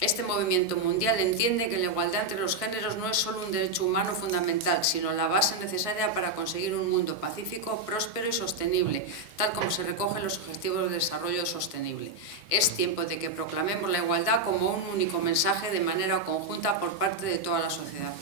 Este movimiento mundial entiende que la igualdad entre los géneros no es solo un derecho humano fundamental, sino la base necesaria para conseguir un mundo pacífico, próspero y sostenible, tal como se recoge en los Objetivos de Desarrollo Sostenible. Es tiempo de que proclamemos la igualdad como un único mensaje de manera conjunta por parte de toda la sociedad.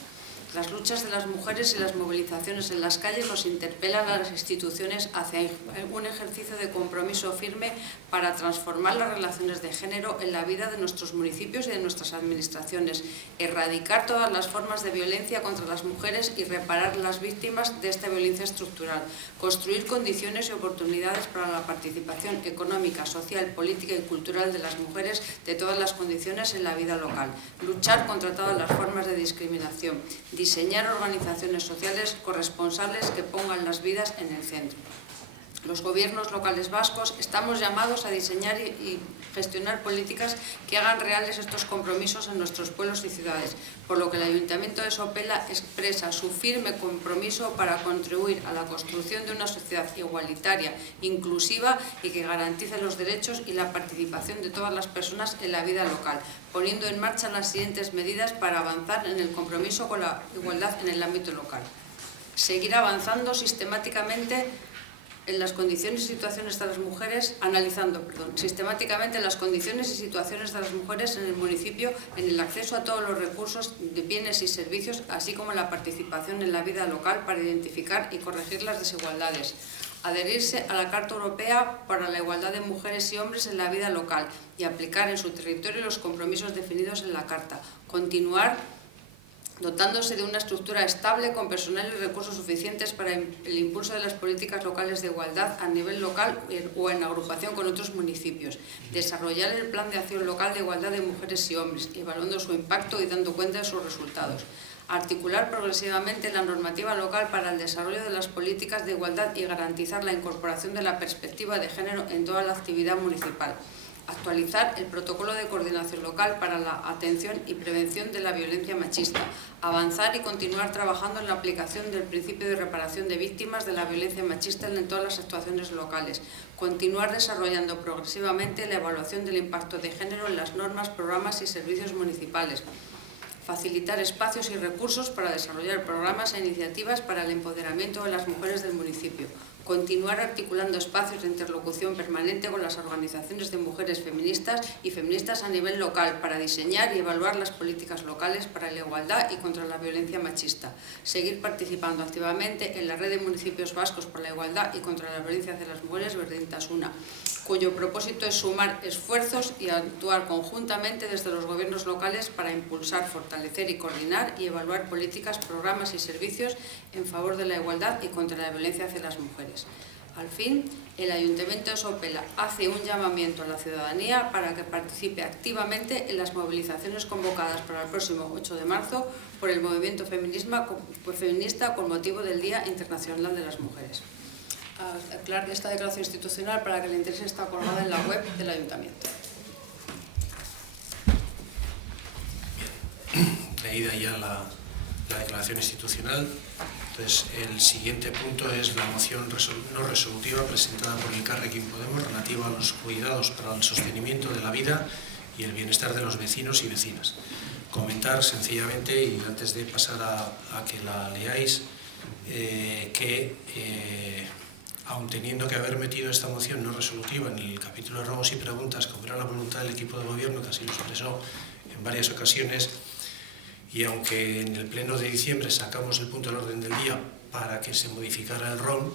Las luchas de las mujeres y las movilizaciones en las calles nos interpelan a las instituciones hacia un ejercicio de compromiso firme para transformar las relaciones de género en la vida de nuestros municipios y de nuestras administraciones, erradicar todas las formas de violencia contra las mujeres y reparar las víctimas de esta violencia estructural, construir condiciones y oportunidades para la participación económica, social, política y cultural de las mujeres de todas las condiciones en la vida local, luchar contra todas las formas de discriminación, diseñar organizaciones sociales corresponsables que pongan las vidas en el centro. Los gobiernos locales vascos estamos llamados a diseñar y gestionar políticas que hagan reales estos compromisos en nuestros pueblos y ciudades, por lo que el Ayuntamiento de Sopela expresa su firme compromiso para contribuir a la construcción de una sociedad igualitaria, inclusiva y que garantice los derechos y la participación de todas las personas en la vida local, poniendo en marcha las siguientes medidas para avanzar en el compromiso con la igualdad en el ámbito local. Seguir avanzando sistemáticamente en las condiciones y situaciones de las mujeres, sistemáticamente las condiciones y situaciones de las mujeres en el municipio, en el acceso a todos los recursos de bienes y servicios, así como la participación en la vida local para identificar y corregir las desigualdades. Adherirse a la Carta Europea para la Igualdad de Mujeres y Hombres en la vida local y aplicar en su territorio los compromisos definidos en la Carta. Continuar dotándose de una estructura estable con personal y recursos suficientes para el impulso de las políticas locales de igualdad a nivel local o en agrupación con otros municipios. Desarrollar el plan de acción local de igualdad de mujeres y hombres, evaluando su impacto y dando cuenta de sus resultados. Articular progresivamente la normativa local para el desarrollo de las políticas de igualdad y garantizar la incorporación de la perspectiva de género en toda la actividad municipal. Actualizar el protocolo de coordinación local para la atención y prevención de la violencia machista. Avanzar y continuar trabajando en la aplicación del principio de reparación de víctimas de la violencia machista en todas las actuaciones locales. Continuar desarrollando progresivamente la evaluación del impacto de género en las normas, programas y servicios municipales. Facilitar espacios y recursos para desarrollar programas e iniciativas para el empoderamiento de las mujeres del municipio. Continuar articulando espacios de interlocución permanente con las organizaciones de mujeres feministas y feministas a nivel local para diseñar y evaluar las políticas locales para la igualdad y contra la violencia machista. Seguir participando activamente en la red de municipios vascos por la igualdad y contra la violencia hacia las mujeres, Berdintasuna, cuyo propósito es sumar esfuerzos y actuar conjuntamente desde los gobiernos locales para impulsar, fortalecer y coordinar y evaluar políticas, programas y servicios en favor de la igualdad y contra la violencia hacia las mujeres. Al fin, el Ayuntamiento de Sopela hace un llamamiento a la ciudadanía para que participe activamente en las movilizaciones convocadas para el próximo 8 de marzo por el movimiento feminista con motivo del Día Internacional de las Mujeres. Aclarar esta declaración institucional para que le interese está colgada en la web del Ayuntamiento. Leída ya la declaración institucional. Entonces, el siguiente punto es la moción no resolutiva presentada por Elkarrekin Podemos relativa a los cuidados para el sostenimiento de la vida y el bienestar de los vecinos y vecinas. Comentar sencillamente, y antes de pasar a que la leáis, que aun teniendo que haber metido esta moción no resolutiva en el capítulo de ruegos y preguntas, como era la voluntad del equipo de gobierno, que así lo expresó en varias ocasiones, y aunque en el pleno de diciembre sacamos el punto del orden del día para que se modificara el ROM,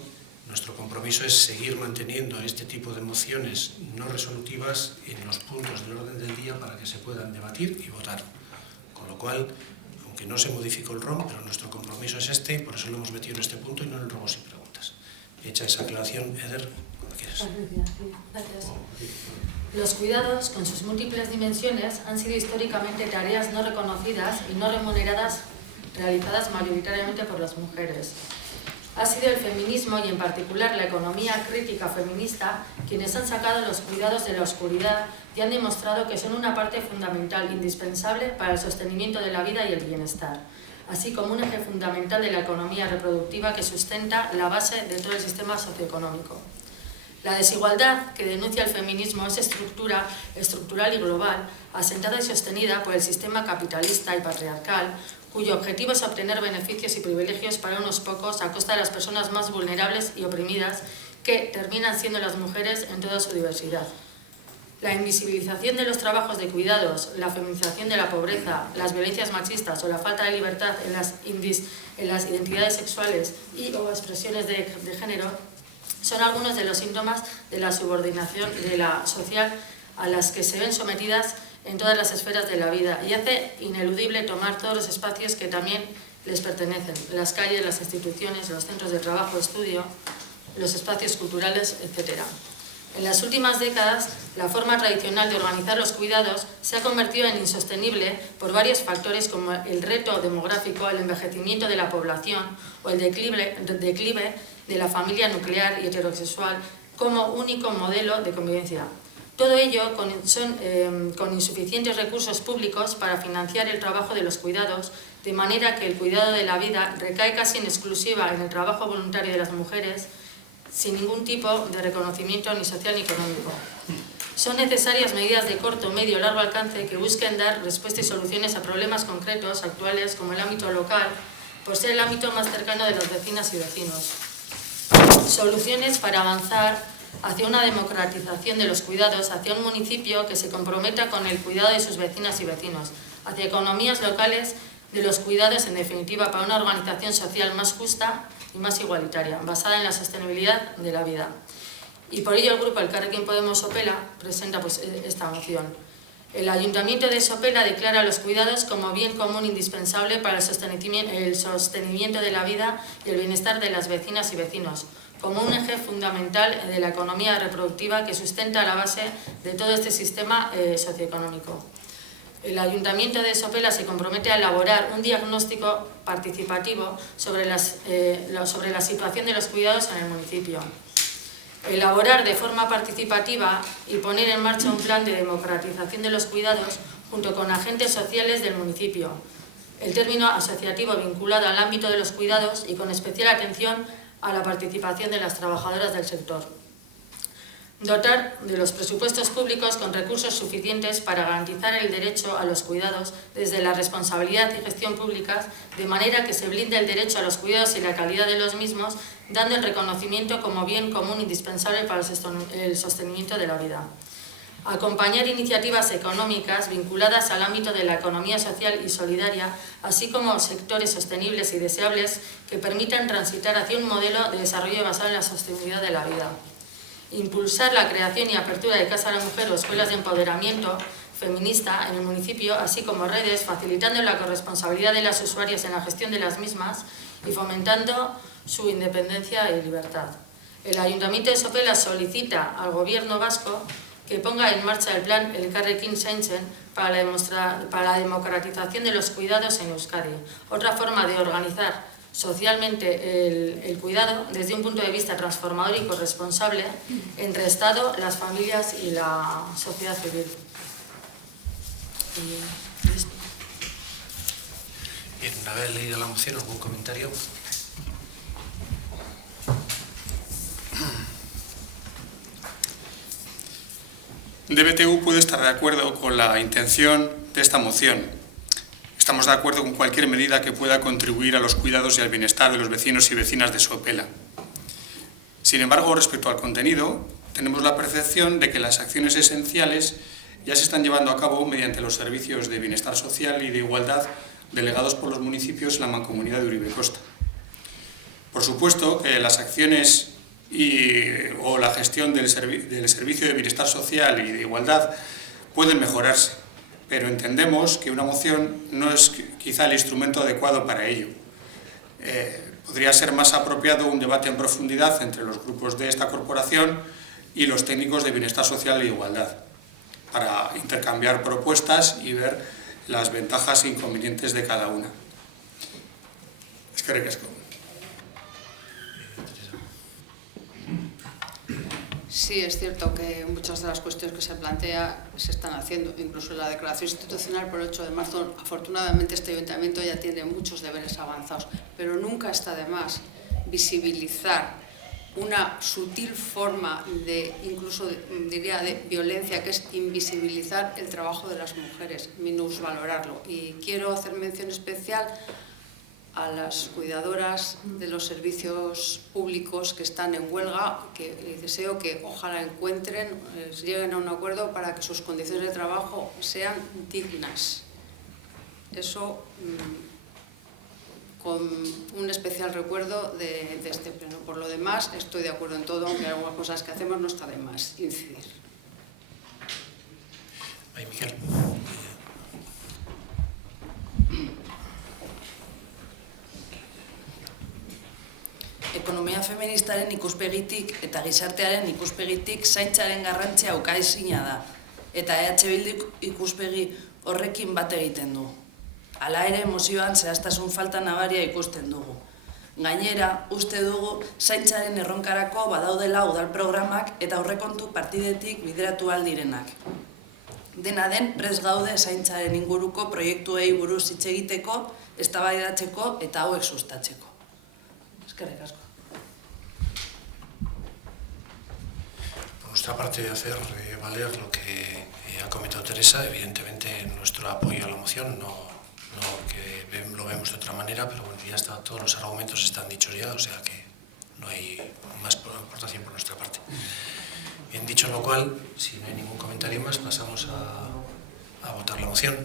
nuestro compromiso es seguir manteniendo este tipo de mociones no resolutivas en los puntos del orden del día para que se puedan debatir y votar. Con lo cual, aunque no se modificó el ROM, pero nuestro compromiso es este, y por eso lo hemos metido en este punto y no en ruegos y preguntas. Hecha esa aclaración, Eder, cuando quieras. Gracias. Los cuidados, con sus múltiples dimensiones, han sido históricamente tareas no reconocidas y no remuneradas realizadas mayoritariamente por las mujeres. Ha sido el feminismo y en particular la economía crítica feminista quienes han sacado los cuidados de la oscuridad y han demostrado que son una parte fundamental, indispensable para el sostenimiento de la vida y el bienestar, así como un eje fundamental de la economía reproductiva que sustenta la base de todo el sistema socioeconómico. La desigualdad que denuncia el feminismo es estructural y global, asentada y sostenida por el sistema capitalista y patriarcal, cuyo objetivo es obtener beneficios y privilegios para unos pocos a costa de las personas más vulnerables y oprimidas, que terminan siendo las mujeres en toda su diversidad. La invisibilización de los trabajos de cuidados, la feminización de la pobreza, las violencias machistas o la falta de libertad en las identidades sexuales y o expresiones de género son algunos de los síntomas de la subordinación de la social a las que se ven sometidas en todas las esferas de la vida y hace ineludible tomar todos los espacios que también les pertenecen, las calles, las instituciones, los centros de trabajo, estudio, los espacios culturales, etc. En las últimas décadas, la forma tradicional de organizar los cuidados se ha convertido en insostenible por varios factores como el reto demográfico, el envejecimiento de la población o el declive de la familia nuclear y heterosexual como único modelo de convivencia. Todo ello con insuficientes recursos públicos para financiar el trabajo de los cuidados, de manera que el cuidado de la vida recae casi en exclusiva en el trabajo voluntario de las mujeres, sin ningún tipo de reconocimiento ni social ni económico. Son necesarias medidas de corto, medio o largo alcance que busquen dar respuesta y soluciones a problemas concretos, actuales, como el ámbito local, por ser el ámbito más cercano de las vecinas y vecinos. Soluciones para avanzar hacia una democratización de los cuidados, hacia un municipio que se comprometa con el cuidado de sus vecinas y vecinos, hacia economías locales de los cuidados, en definitiva, para una organización social más justa y más igualitaria, basada en la sostenibilidad de la vida. Y por ello el grupo Elkarrekin Podemos Sopela presenta esta moción. El Ayuntamiento de Sopela declara los cuidados como bien común indispensable para el sostenimiento de la vida y el bienestar de las vecinas y vecinos, como un eje fundamental de la economía reproductiva que sustenta la base de todo este sistema socioeconómico. El Ayuntamiento de Sopela se compromete a elaborar un diagnóstico participativo sobre la situación de los cuidados en el municipio. Elaborar de forma participativa y poner en marcha un plan de democratización de los cuidados junto con agentes sociales del municipio. El término asociativo vinculado al ámbito de los cuidados y con especial atención a la participación de las trabajadoras del sector. Dotar de los presupuestos públicos con recursos suficientes para garantizar el derecho a los cuidados desde la responsabilidad y gestión públicas, de manera que se blinde el derecho a los cuidados y la calidad de los mismos, dando el reconocimiento como bien común indispensable para el sostenimiento de la vida. Acompañar iniciativas económicas vinculadas al ámbito de la economía social y solidaria, así como sectores sostenibles y deseables que permitan transitar hacia un modelo de desarrollo basado en la sostenibilidad de la vida. Impulsar la creación y apertura de Casa de la Mujer o escuelas de empoderamiento feminista en el municipio, así como redes, facilitando la corresponsabilidad de las usuarias en la gestión de las mismas y fomentando su independencia y libertad. El Ayuntamiento de Sopela solicita al Gobierno vasco que ponga en marcha el plan Elkarrekin Zaintzen para la democratización de los cuidados en Euskadi. Otra forma de organizar socialmente el cuidado desde un punto de vista transformador y corresponsable entre Estado, las familias y la sociedad civil. Bien, una vez leído la moción, ¿algún comentario? DBTU puede estar de acuerdo con la intención de esta moción. Estamos de acuerdo con cualquier medida que pueda contribuir a los cuidados y al bienestar de los vecinos y vecinas de Sopela. Sin embargo, respecto al contenido, tenemos la percepción de que las acciones esenciales ya se están llevando a cabo mediante los servicios de bienestar social y de igualdad delegados por los municipios en la Mancomunidad de Uribe Costa. Por supuesto que las acciones o la gestión del servicio de bienestar social y de igualdad pueden mejorarse, pero entendemos que una moción no es quizá el instrumento adecuado para ello. Podría ser más apropiado un debate en profundidad entre los grupos de esta corporación y los técnicos de bienestar social e igualdad, para intercambiar propuestas y ver las ventajas e inconvenientes de cada una. Eskerrik asko. Sí, es cierto que muchas de las cuestiones que se plantea se están haciendo, incluso la declaración institucional por el 8 de marzo. Afortunadamente este ayuntamiento ya tiene muchos deberes avanzados, pero nunca está de más visibilizar una sutil forma de, incluso diría, de violencia, que es invisibilizar el trabajo de las mujeres, minusvalorarlo. Y quiero hacer mención especial a las cuidadoras de los servicios públicos que están en huelga, que deseo que ojalá encuentren, lleguen a un acuerdo para que sus condiciones de trabajo sean dignas. Eso con un especial recuerdo de este pleno. Por lo demás, estoy de acuerdo en todo, aunque algunas cosas que hacemos no está de más incidir. Ay, Miguel. Ekonomia feministaren ikuspegitik eta gizartearen ikuspegitik zaintzaren garrantzia ukaezina da, eta Bilduk ikuspegi horrekin bat egiten du. Hala ere, mozioan zehaztasun falta nabaria ikusten dugu. Gainera, uste dugu zaintzaren erronkarako badaudela udal programak eta aurrekontu partidetik bideratu aldirenak. Dena den, prest gaude zaintzaren inguruko proiektuei buruz hitz egiteko, eztabaidatzeko eta hauek sustatzeko. Eskerrik asko. Por nuestra parte, hacer valer lo que ha comentado Teresa, evidentemente nuestro apoyo a la moción, no que lo vemos de otra manera, pero bueno, ya está, todos los argumentos están dichos ya, o sea que no hay más aportación por nuestra parte. Bien, dicho lo cual, si no hay ningún comentario más, pasamos a votar la moción.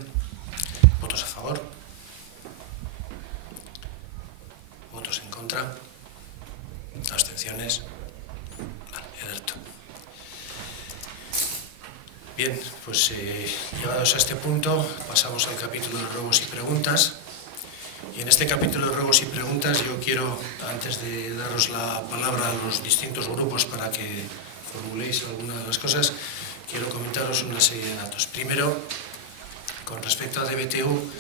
¿Votos a favor? ¿Votos en contra? ¿Abstenciones? Vale, Ederto. Bien, pues llegados a este punto, pasamos al capítulo de ruegos y preguntas. Y en este capítulo de ruegos y preguntas yo quiero, antes de daros la palabra a los distintos grupos para que formuléis algunas de las cosas, quiero comentaros una serie de datos. Primero, con respecto a DBTU,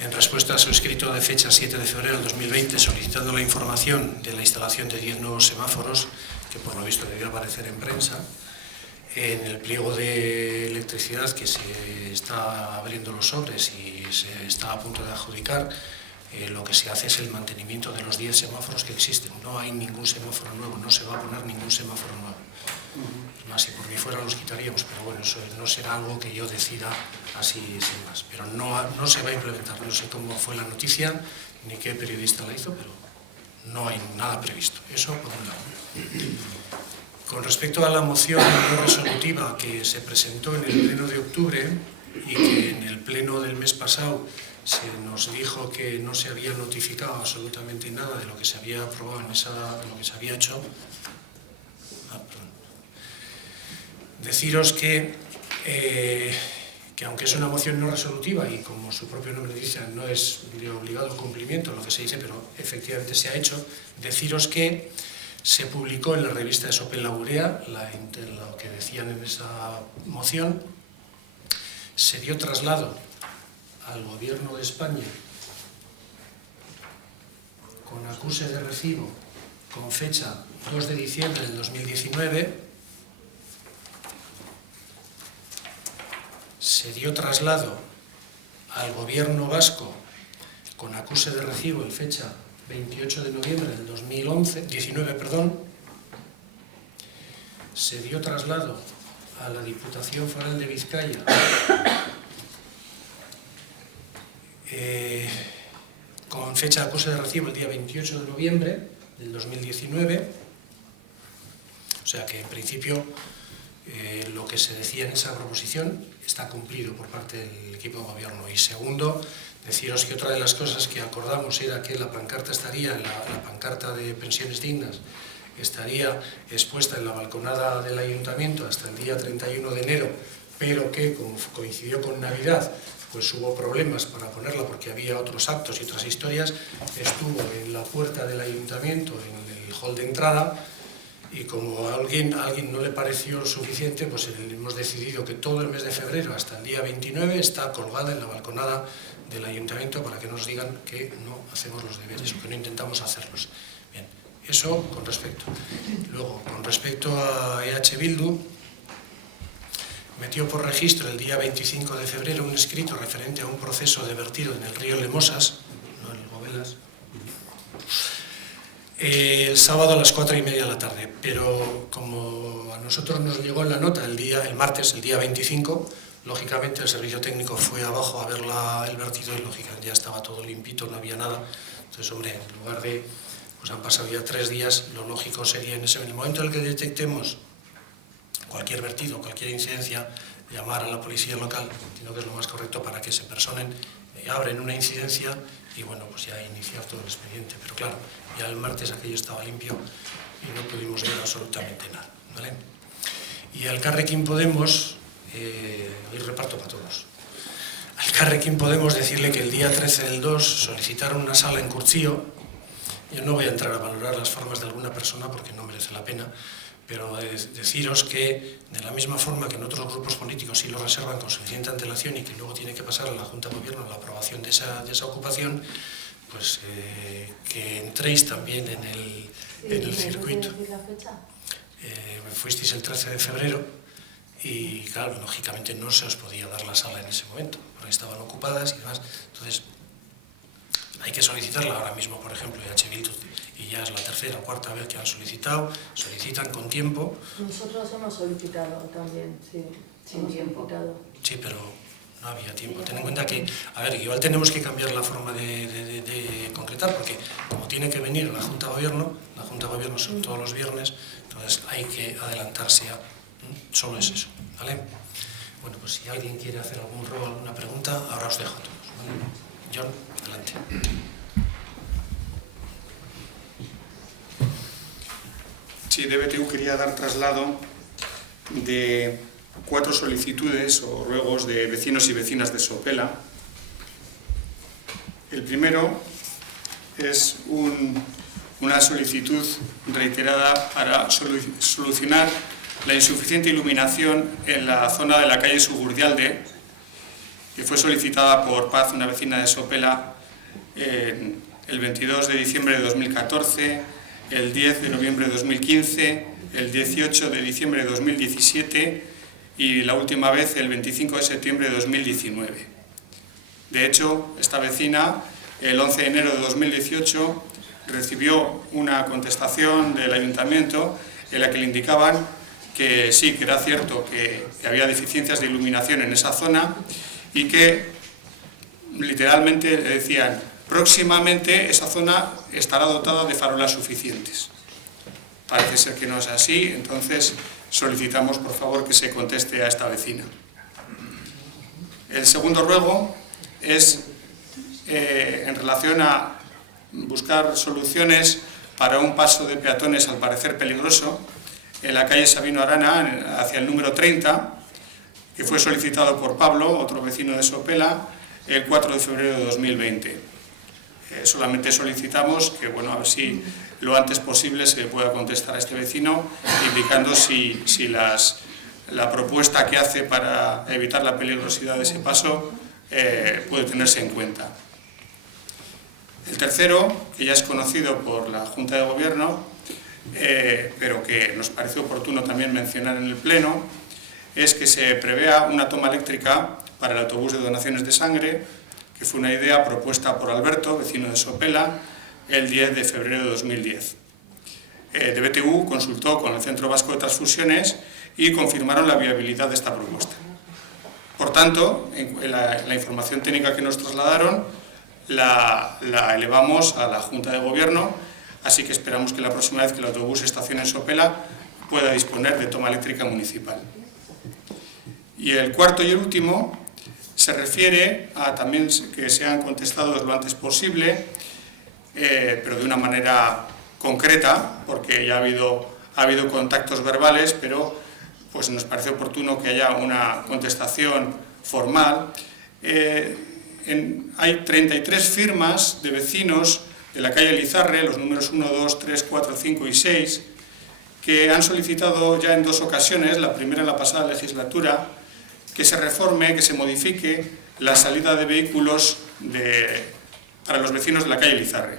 en respuesta a su escrito de fecha 7 de febrero de 2020 solicitando la información de la instalación de 10 nuevos semáforos, que por lo visto debió aparecer en prensa, en el pliego de electricidad que se está abriendo los sobres y se está a punto de adjudicar, lo que se hace es el mantenimiento de los 10 semáforos que existen. No hay ningún semáforo nuevo, no se va a poner ningún semáforo nuevo. Más, si por mí fuera los quitaríamos, pero bueno, eso no será algo que yo decida así sin más. Pero no se va a implementar, no sé cómo fue la noticia, ni qué periodista la hizo, pero no hay nada previsto. Eso por un lado. Con respecto a la moción no resolutiva que se presentó en el pleno de octubre y que en el pleno del mes pasado se nos dijo que no se había notificado absolutamente nada de lo que se había aprobado en lo que se había hecho, deciros que aunque es una moción no resolutiva y como su propio nombre dice no es de obligado cumplimiento lo que se dice, pero efectivamente se ha hecho, deciros que se publicó en la revista de Sopela Urea lo que decían en esa moción, se dio traslado al Gobierno de España con acuse de recibo con fecha 2 de diciembre del 2019, se dio traslado al Gobierno vasco con acuse de recibo en fecha 28 de noviembre del 2019, se dio traslado a la Diputación Foral de Vizcaya con fecha de acuse de recibo el día 28 de noviembre del 2019, o sea que en principio lo que se decía en esa proposición está cumplido por parte del equipo de gobierno. Y segundo, deciros que otra de las cosas que acordamos era que la pancarta estaría, la pancarta de pensiones dignas, estaría expuesta en la balconada del ayuntamiento hasta el día 31 de enero, pero que como coincidió con Navidad, pues hubo problemas para ponerla porque había otros actos y otras historias, estuvo en la puerta del ayuntamiento, en el hall de entrada, y como a alguien no le pareció suficiente, pues hemos decidido que todo el mes de febrero hasta el día 29 está colgada en la balconada del ayuntamiento para que nos digan que no hacemos los deberes o que no intentamos hacerlos. Bien, eso con respecto. Luego, con respecto a EH Bildu, metió por registro el día 25 de febrero un escrito referente a un proceso de vertido en el río Lemosas, no en el Gobelas, el sábado a las 4:30 de la tarde, pero como a nosotros nos llegó la nota el martes, el día 25, lógicamente el servicio técnico fue abajo a ver el vertido y lógicamente ya estaba todo limpito, no había nada. Entonces, hombre, en lugar de, pues han pasado ya 3 días, lo lógico sería en el momento en el que detectemos cualquier vertido, cualquier incidencia, llamar a la policía local, entiendo que es lo más correcto para que se personen, abren una incidencia y bueno, pues ya iniciar todo el expediente. Pero claro, ya el martes aquello estaba limpio y no pudimos ver absolutamente nada, ¿vale? Y al Elkarrekin Podemos, hoy reparto para todos. Al Elkarrekin Podemos decirle que el día 13 del 2 solicitaron una sala en Curchío. Yo no voy a entrar a valorar las formas de alguna persona porque no merece la pena, pero deciros que de la misma forma que en otros grupos políticos sí lo reservan con suficiente antelación y que luego tiene que pasar a la Junta de Gobierno la aprobación de esa ocupación, pues que entréis también en el circuito. ¿La fecha? Fuisteis el 13 de febrero y claro, lógicamente no se os podía dar la sala en ese momento, porque estaban ocupadas y demás. Entonces, hay que solicitarla ahora mismo, por ejemplo, EH Bildu, y ya es la 3ª o 4ª vez que han solicitado, solicitan con tiempo. Nosotros hemos solicitado también, sí. Sin tiempo. Sí, pero no había tiempo. Ten en cuenta que, a ver, igual tenemos que cambiar la forma de concretar, porque como tiene que venir la Junta de Gobierno son todos los viernes, entonces hay que adelantarse a... Solo es eso, ¿vale? Bueno, pues si alguien quiere hacer algún robo, alguna pregunta, ahora os dejo a todos, ¿vale? John, adelante. Sí, DBTU quería dar traslado de 4 solicitudes o ruegos de vecinos y vecinas de Sopela. El primero es una solicitud reiterada para solucionar la insuficiente iluminación en la zona de la calle Sugurdialde, que fue solicitada por Paz, una vecina de Sopela, el 22 de diciembre de 2014, el 10 de noviembre de 2015, el 18 de diciembre de 2017 y la última vez el 25 de septiembre de 2019. De hecho, esta vecina, el 11 de enero de 2018, recibió una contestación del ayuntamiento en la que le indicaban que sí, que era cierto que había deficiencias de iluminación en esa zona y que literalmente le decían: próximamente esa zona estará dotada de farolas suficientes. Parece ser que no es así, entonces solicitamos por favor que se conteste a esta vecina. El segundo ruego es en relación a buscar soluciones para un paso de peatones al parecer peligroso en la calle Sabino Arana, hacia el número 30, que fue solicitado por Pablo, otro vecino de Sopela, el 4 de febrero de 2020. Solamente solicitamos que, bueno, a ver si lo antes posible se le pueda contestar a este vecino, indicando si la propuesta que hace para evitar la peligrosidad de ese paso puede tenerse en cuenta. El tercero, que ya es conocido por la Junta de Gobierno, pero que nos parece oportuno también mencionar en el Pleno, es que se prevea una toma eléctrica para el autobús de donaciones de sangre, que fue una idea propuesta por Alberto, vecino de Sopela, el 10 de febrero de 2010. DBTU consultó con el Centro Vasco de Transfusiones y confirmaron la viabilidad de esta propuesta. Por tanto, la información técnica que nos trasladaron la elevamos a la Junta de Gobierno, así que esperamos que la próxima vez que el autobús estacione en Sopela pueda disponer de toma eléctrica municipal. Y el cuarto y el último se refiere a también que sean contestados lo antes posible, pero de una manera concreta, porque ya ha habido contactos verbales, pero pues nos parece oportuno que haya una contestación formal. Hay 33 firmas de vecinos de la calle Lizarre, los números 1, 2, 3, 4, 5 y 6, que han solicitado ya en 2 ocasiones, la primera en la pasada legislatura, que se reforme, que se modifique la salida de vehículos para los vecinos de la calle Lizarre.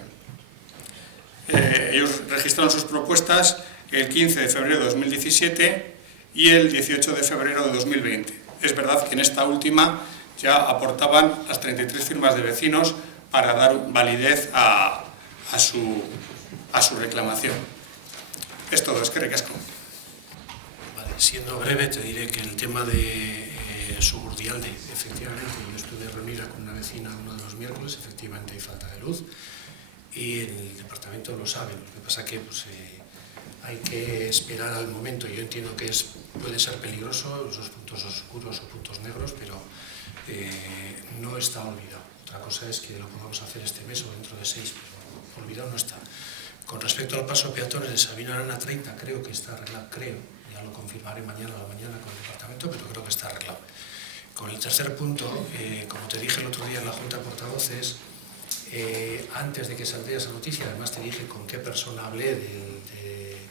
Ellos registraron sus propuestas el 15 de febrero de 2017 y el 18 de febrero de 2020. Es verdad que en esta última ya aportaban las 33 firmas de vecinos para dar validez a su reclamación. Es todo, es que recasco. Vale, siendo breve, te diré que el tema de Suburdialde, efectivamente, yo estuve reunida con una vecina uno de los miércoles, efectivamente hay falta de luz, y el departamento lo sabe. Lo que pasa que pues, hay que esperar al momento. Yo entiendo que puede ser peligroso, esos puntos oscuros o puntos negros, pero no está olvidado. Otra cosa es que lo podamos hacer este mes o dentro de 6, pero olvidado no está. Con respecto al paso peatones de Sabino Arana 30, creo que está arreglado, ya lo confirmaré mañana a la mañana con el departamento, pero creo que está arreglado. Con el tercer punto, como te dije el otro día en la Junta de Portavoces, antes de que saldría esa noticia, además te dije con qué persona hablé,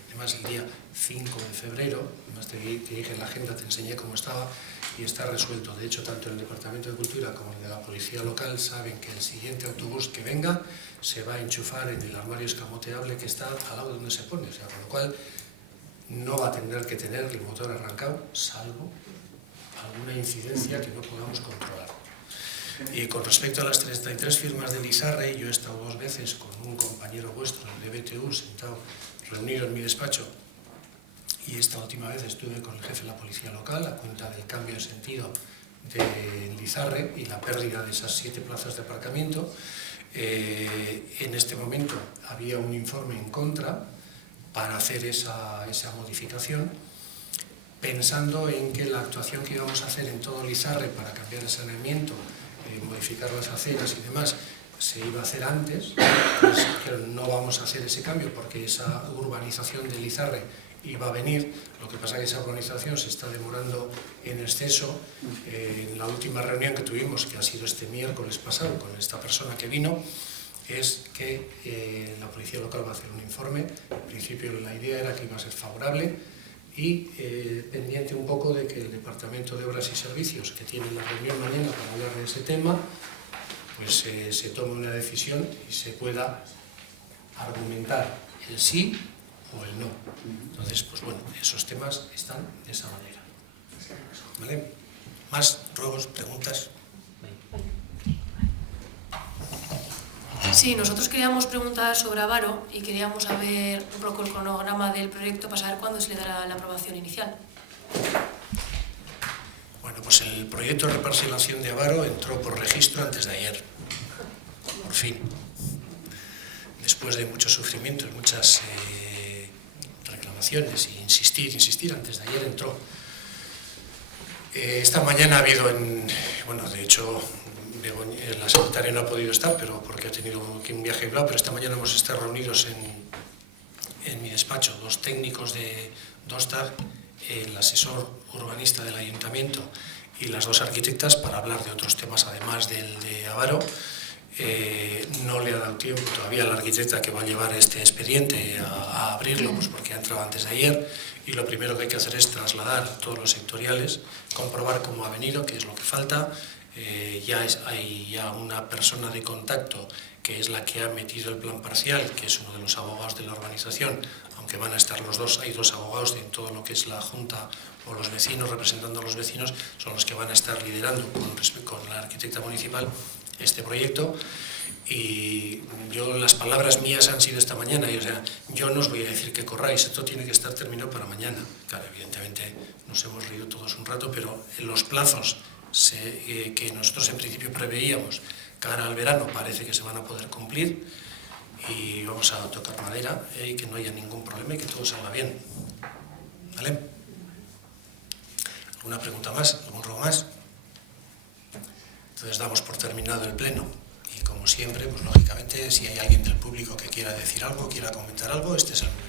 además el día 5 de febrero, además te dije en la agenda, te enseñé cómo estaba y está resuelto. De hecho, tanto el Departamento de Cultura como el de la Policía Local saben que el siguiente autobús que venga se va a enchufar en el armario escamoteable que está al lado donde se pone, o sea, con lo cual no va a tener que tener el motor arrancado, salvo alguna incidencia que no podamos controlar. Y con respecto a las 33 firmas de Lizarre, yo he estado 2 veces con un compañero vuestro de BTU sentado, reunido en mi despacho, y esta última vez estuve con el jefe de la Policía Local a cuenta del cambio de sentido de Lizarre y la pérdida de esas 7 plazas de aparcamiento. En este momento había un informe en contra para hacer esa modificación, pensando en que la actuación que íbamos a hacer en todo Lizarre para cambiar el saneamiento, modificar las aceras y demás, se iba a hacer antes, pues, pero no vamos a hacer ese cambio porque esa urbanización de Lizarre iba a venir. Lo que pasa es que esa urbanización se está demorando en exceso. En la última reunión que tuvimos, que ha sido este miércoles pasado con esta persona que vino, es que la Policía Local va a hacer un informe. En principio la idea era que iba a ser favorable y pendiente un poco de que el Departamento de Obras y Servicios, que tiene la reunión mañana para hablar de ese tema, pues se tome una decisión y se pueda argumentar el sí o el no. Entonces, pues bueno, esos temas están de esa manera. ¿Vale? ¿Más ruegos, preguntas? Sí, nosotros queríamos preguntar sobre Avaro y queríamos saber un poco el cronograma del proyecto para saber cuándo se le dará la aprobación inicial. Bueno, pues el proyecto de reparcelación de Avaro entró por registro antes de ayer, por fin. Después de mucho sufrimiento y muchas reclamaciones e insistir, antes de ayer entró. Esta mañana ha habido, bueno, de hecho, la secretaria no ha podido estar, pero porque ha tenido un viaje y bla, pero esta mañana hemos estado reunidos en mi despacho, 2 técnicos de DOSTAR, el asesor urbanista del ayuntamiento y las 2 arquitectas para hablar de otros temas además del de Avaro. No le ha dado tiempo todavía a la arquitecta que va a llevar este expediente a abrirlo, pues porque ha entrado antes de ayer, y lo primero que hay que hacer es trasladar todos los sectoriales, comprobar cómo ha venido, qué es lo que falta. Hay ya una persona de contacto que es la que ha metido el plan parcial, que es uno de los abogados de la urbanización, aunque van a estar los 2, hay 2 abogados en todo lo que es la Junta o los vecinos, representando a los vecinos, son los que van a estar liderando con la arquitecta municipal este proyecto. Y yo, las palabras mías han sido esta mañana, y, o sea, yo no os voy a decir que corráis, esto tiene que estar terminado para mañana. Claro, evidentemente nos hemos reído todos un rato, pero en los plazos que nosotros en principio preveíamos cara al verano parece que se van a poder cumplir, y vamos a tocar madera y que no haya ningún problema y que todo salga bien. ¿Vale? ¿Alguna pregunta más? ¿Algún ruego más? Entonces damos por terminado el pleno. Y como siempre, pues lógicamente, si hay alguien del público que quiera decir algo, quiera comentar algo, este es el momento.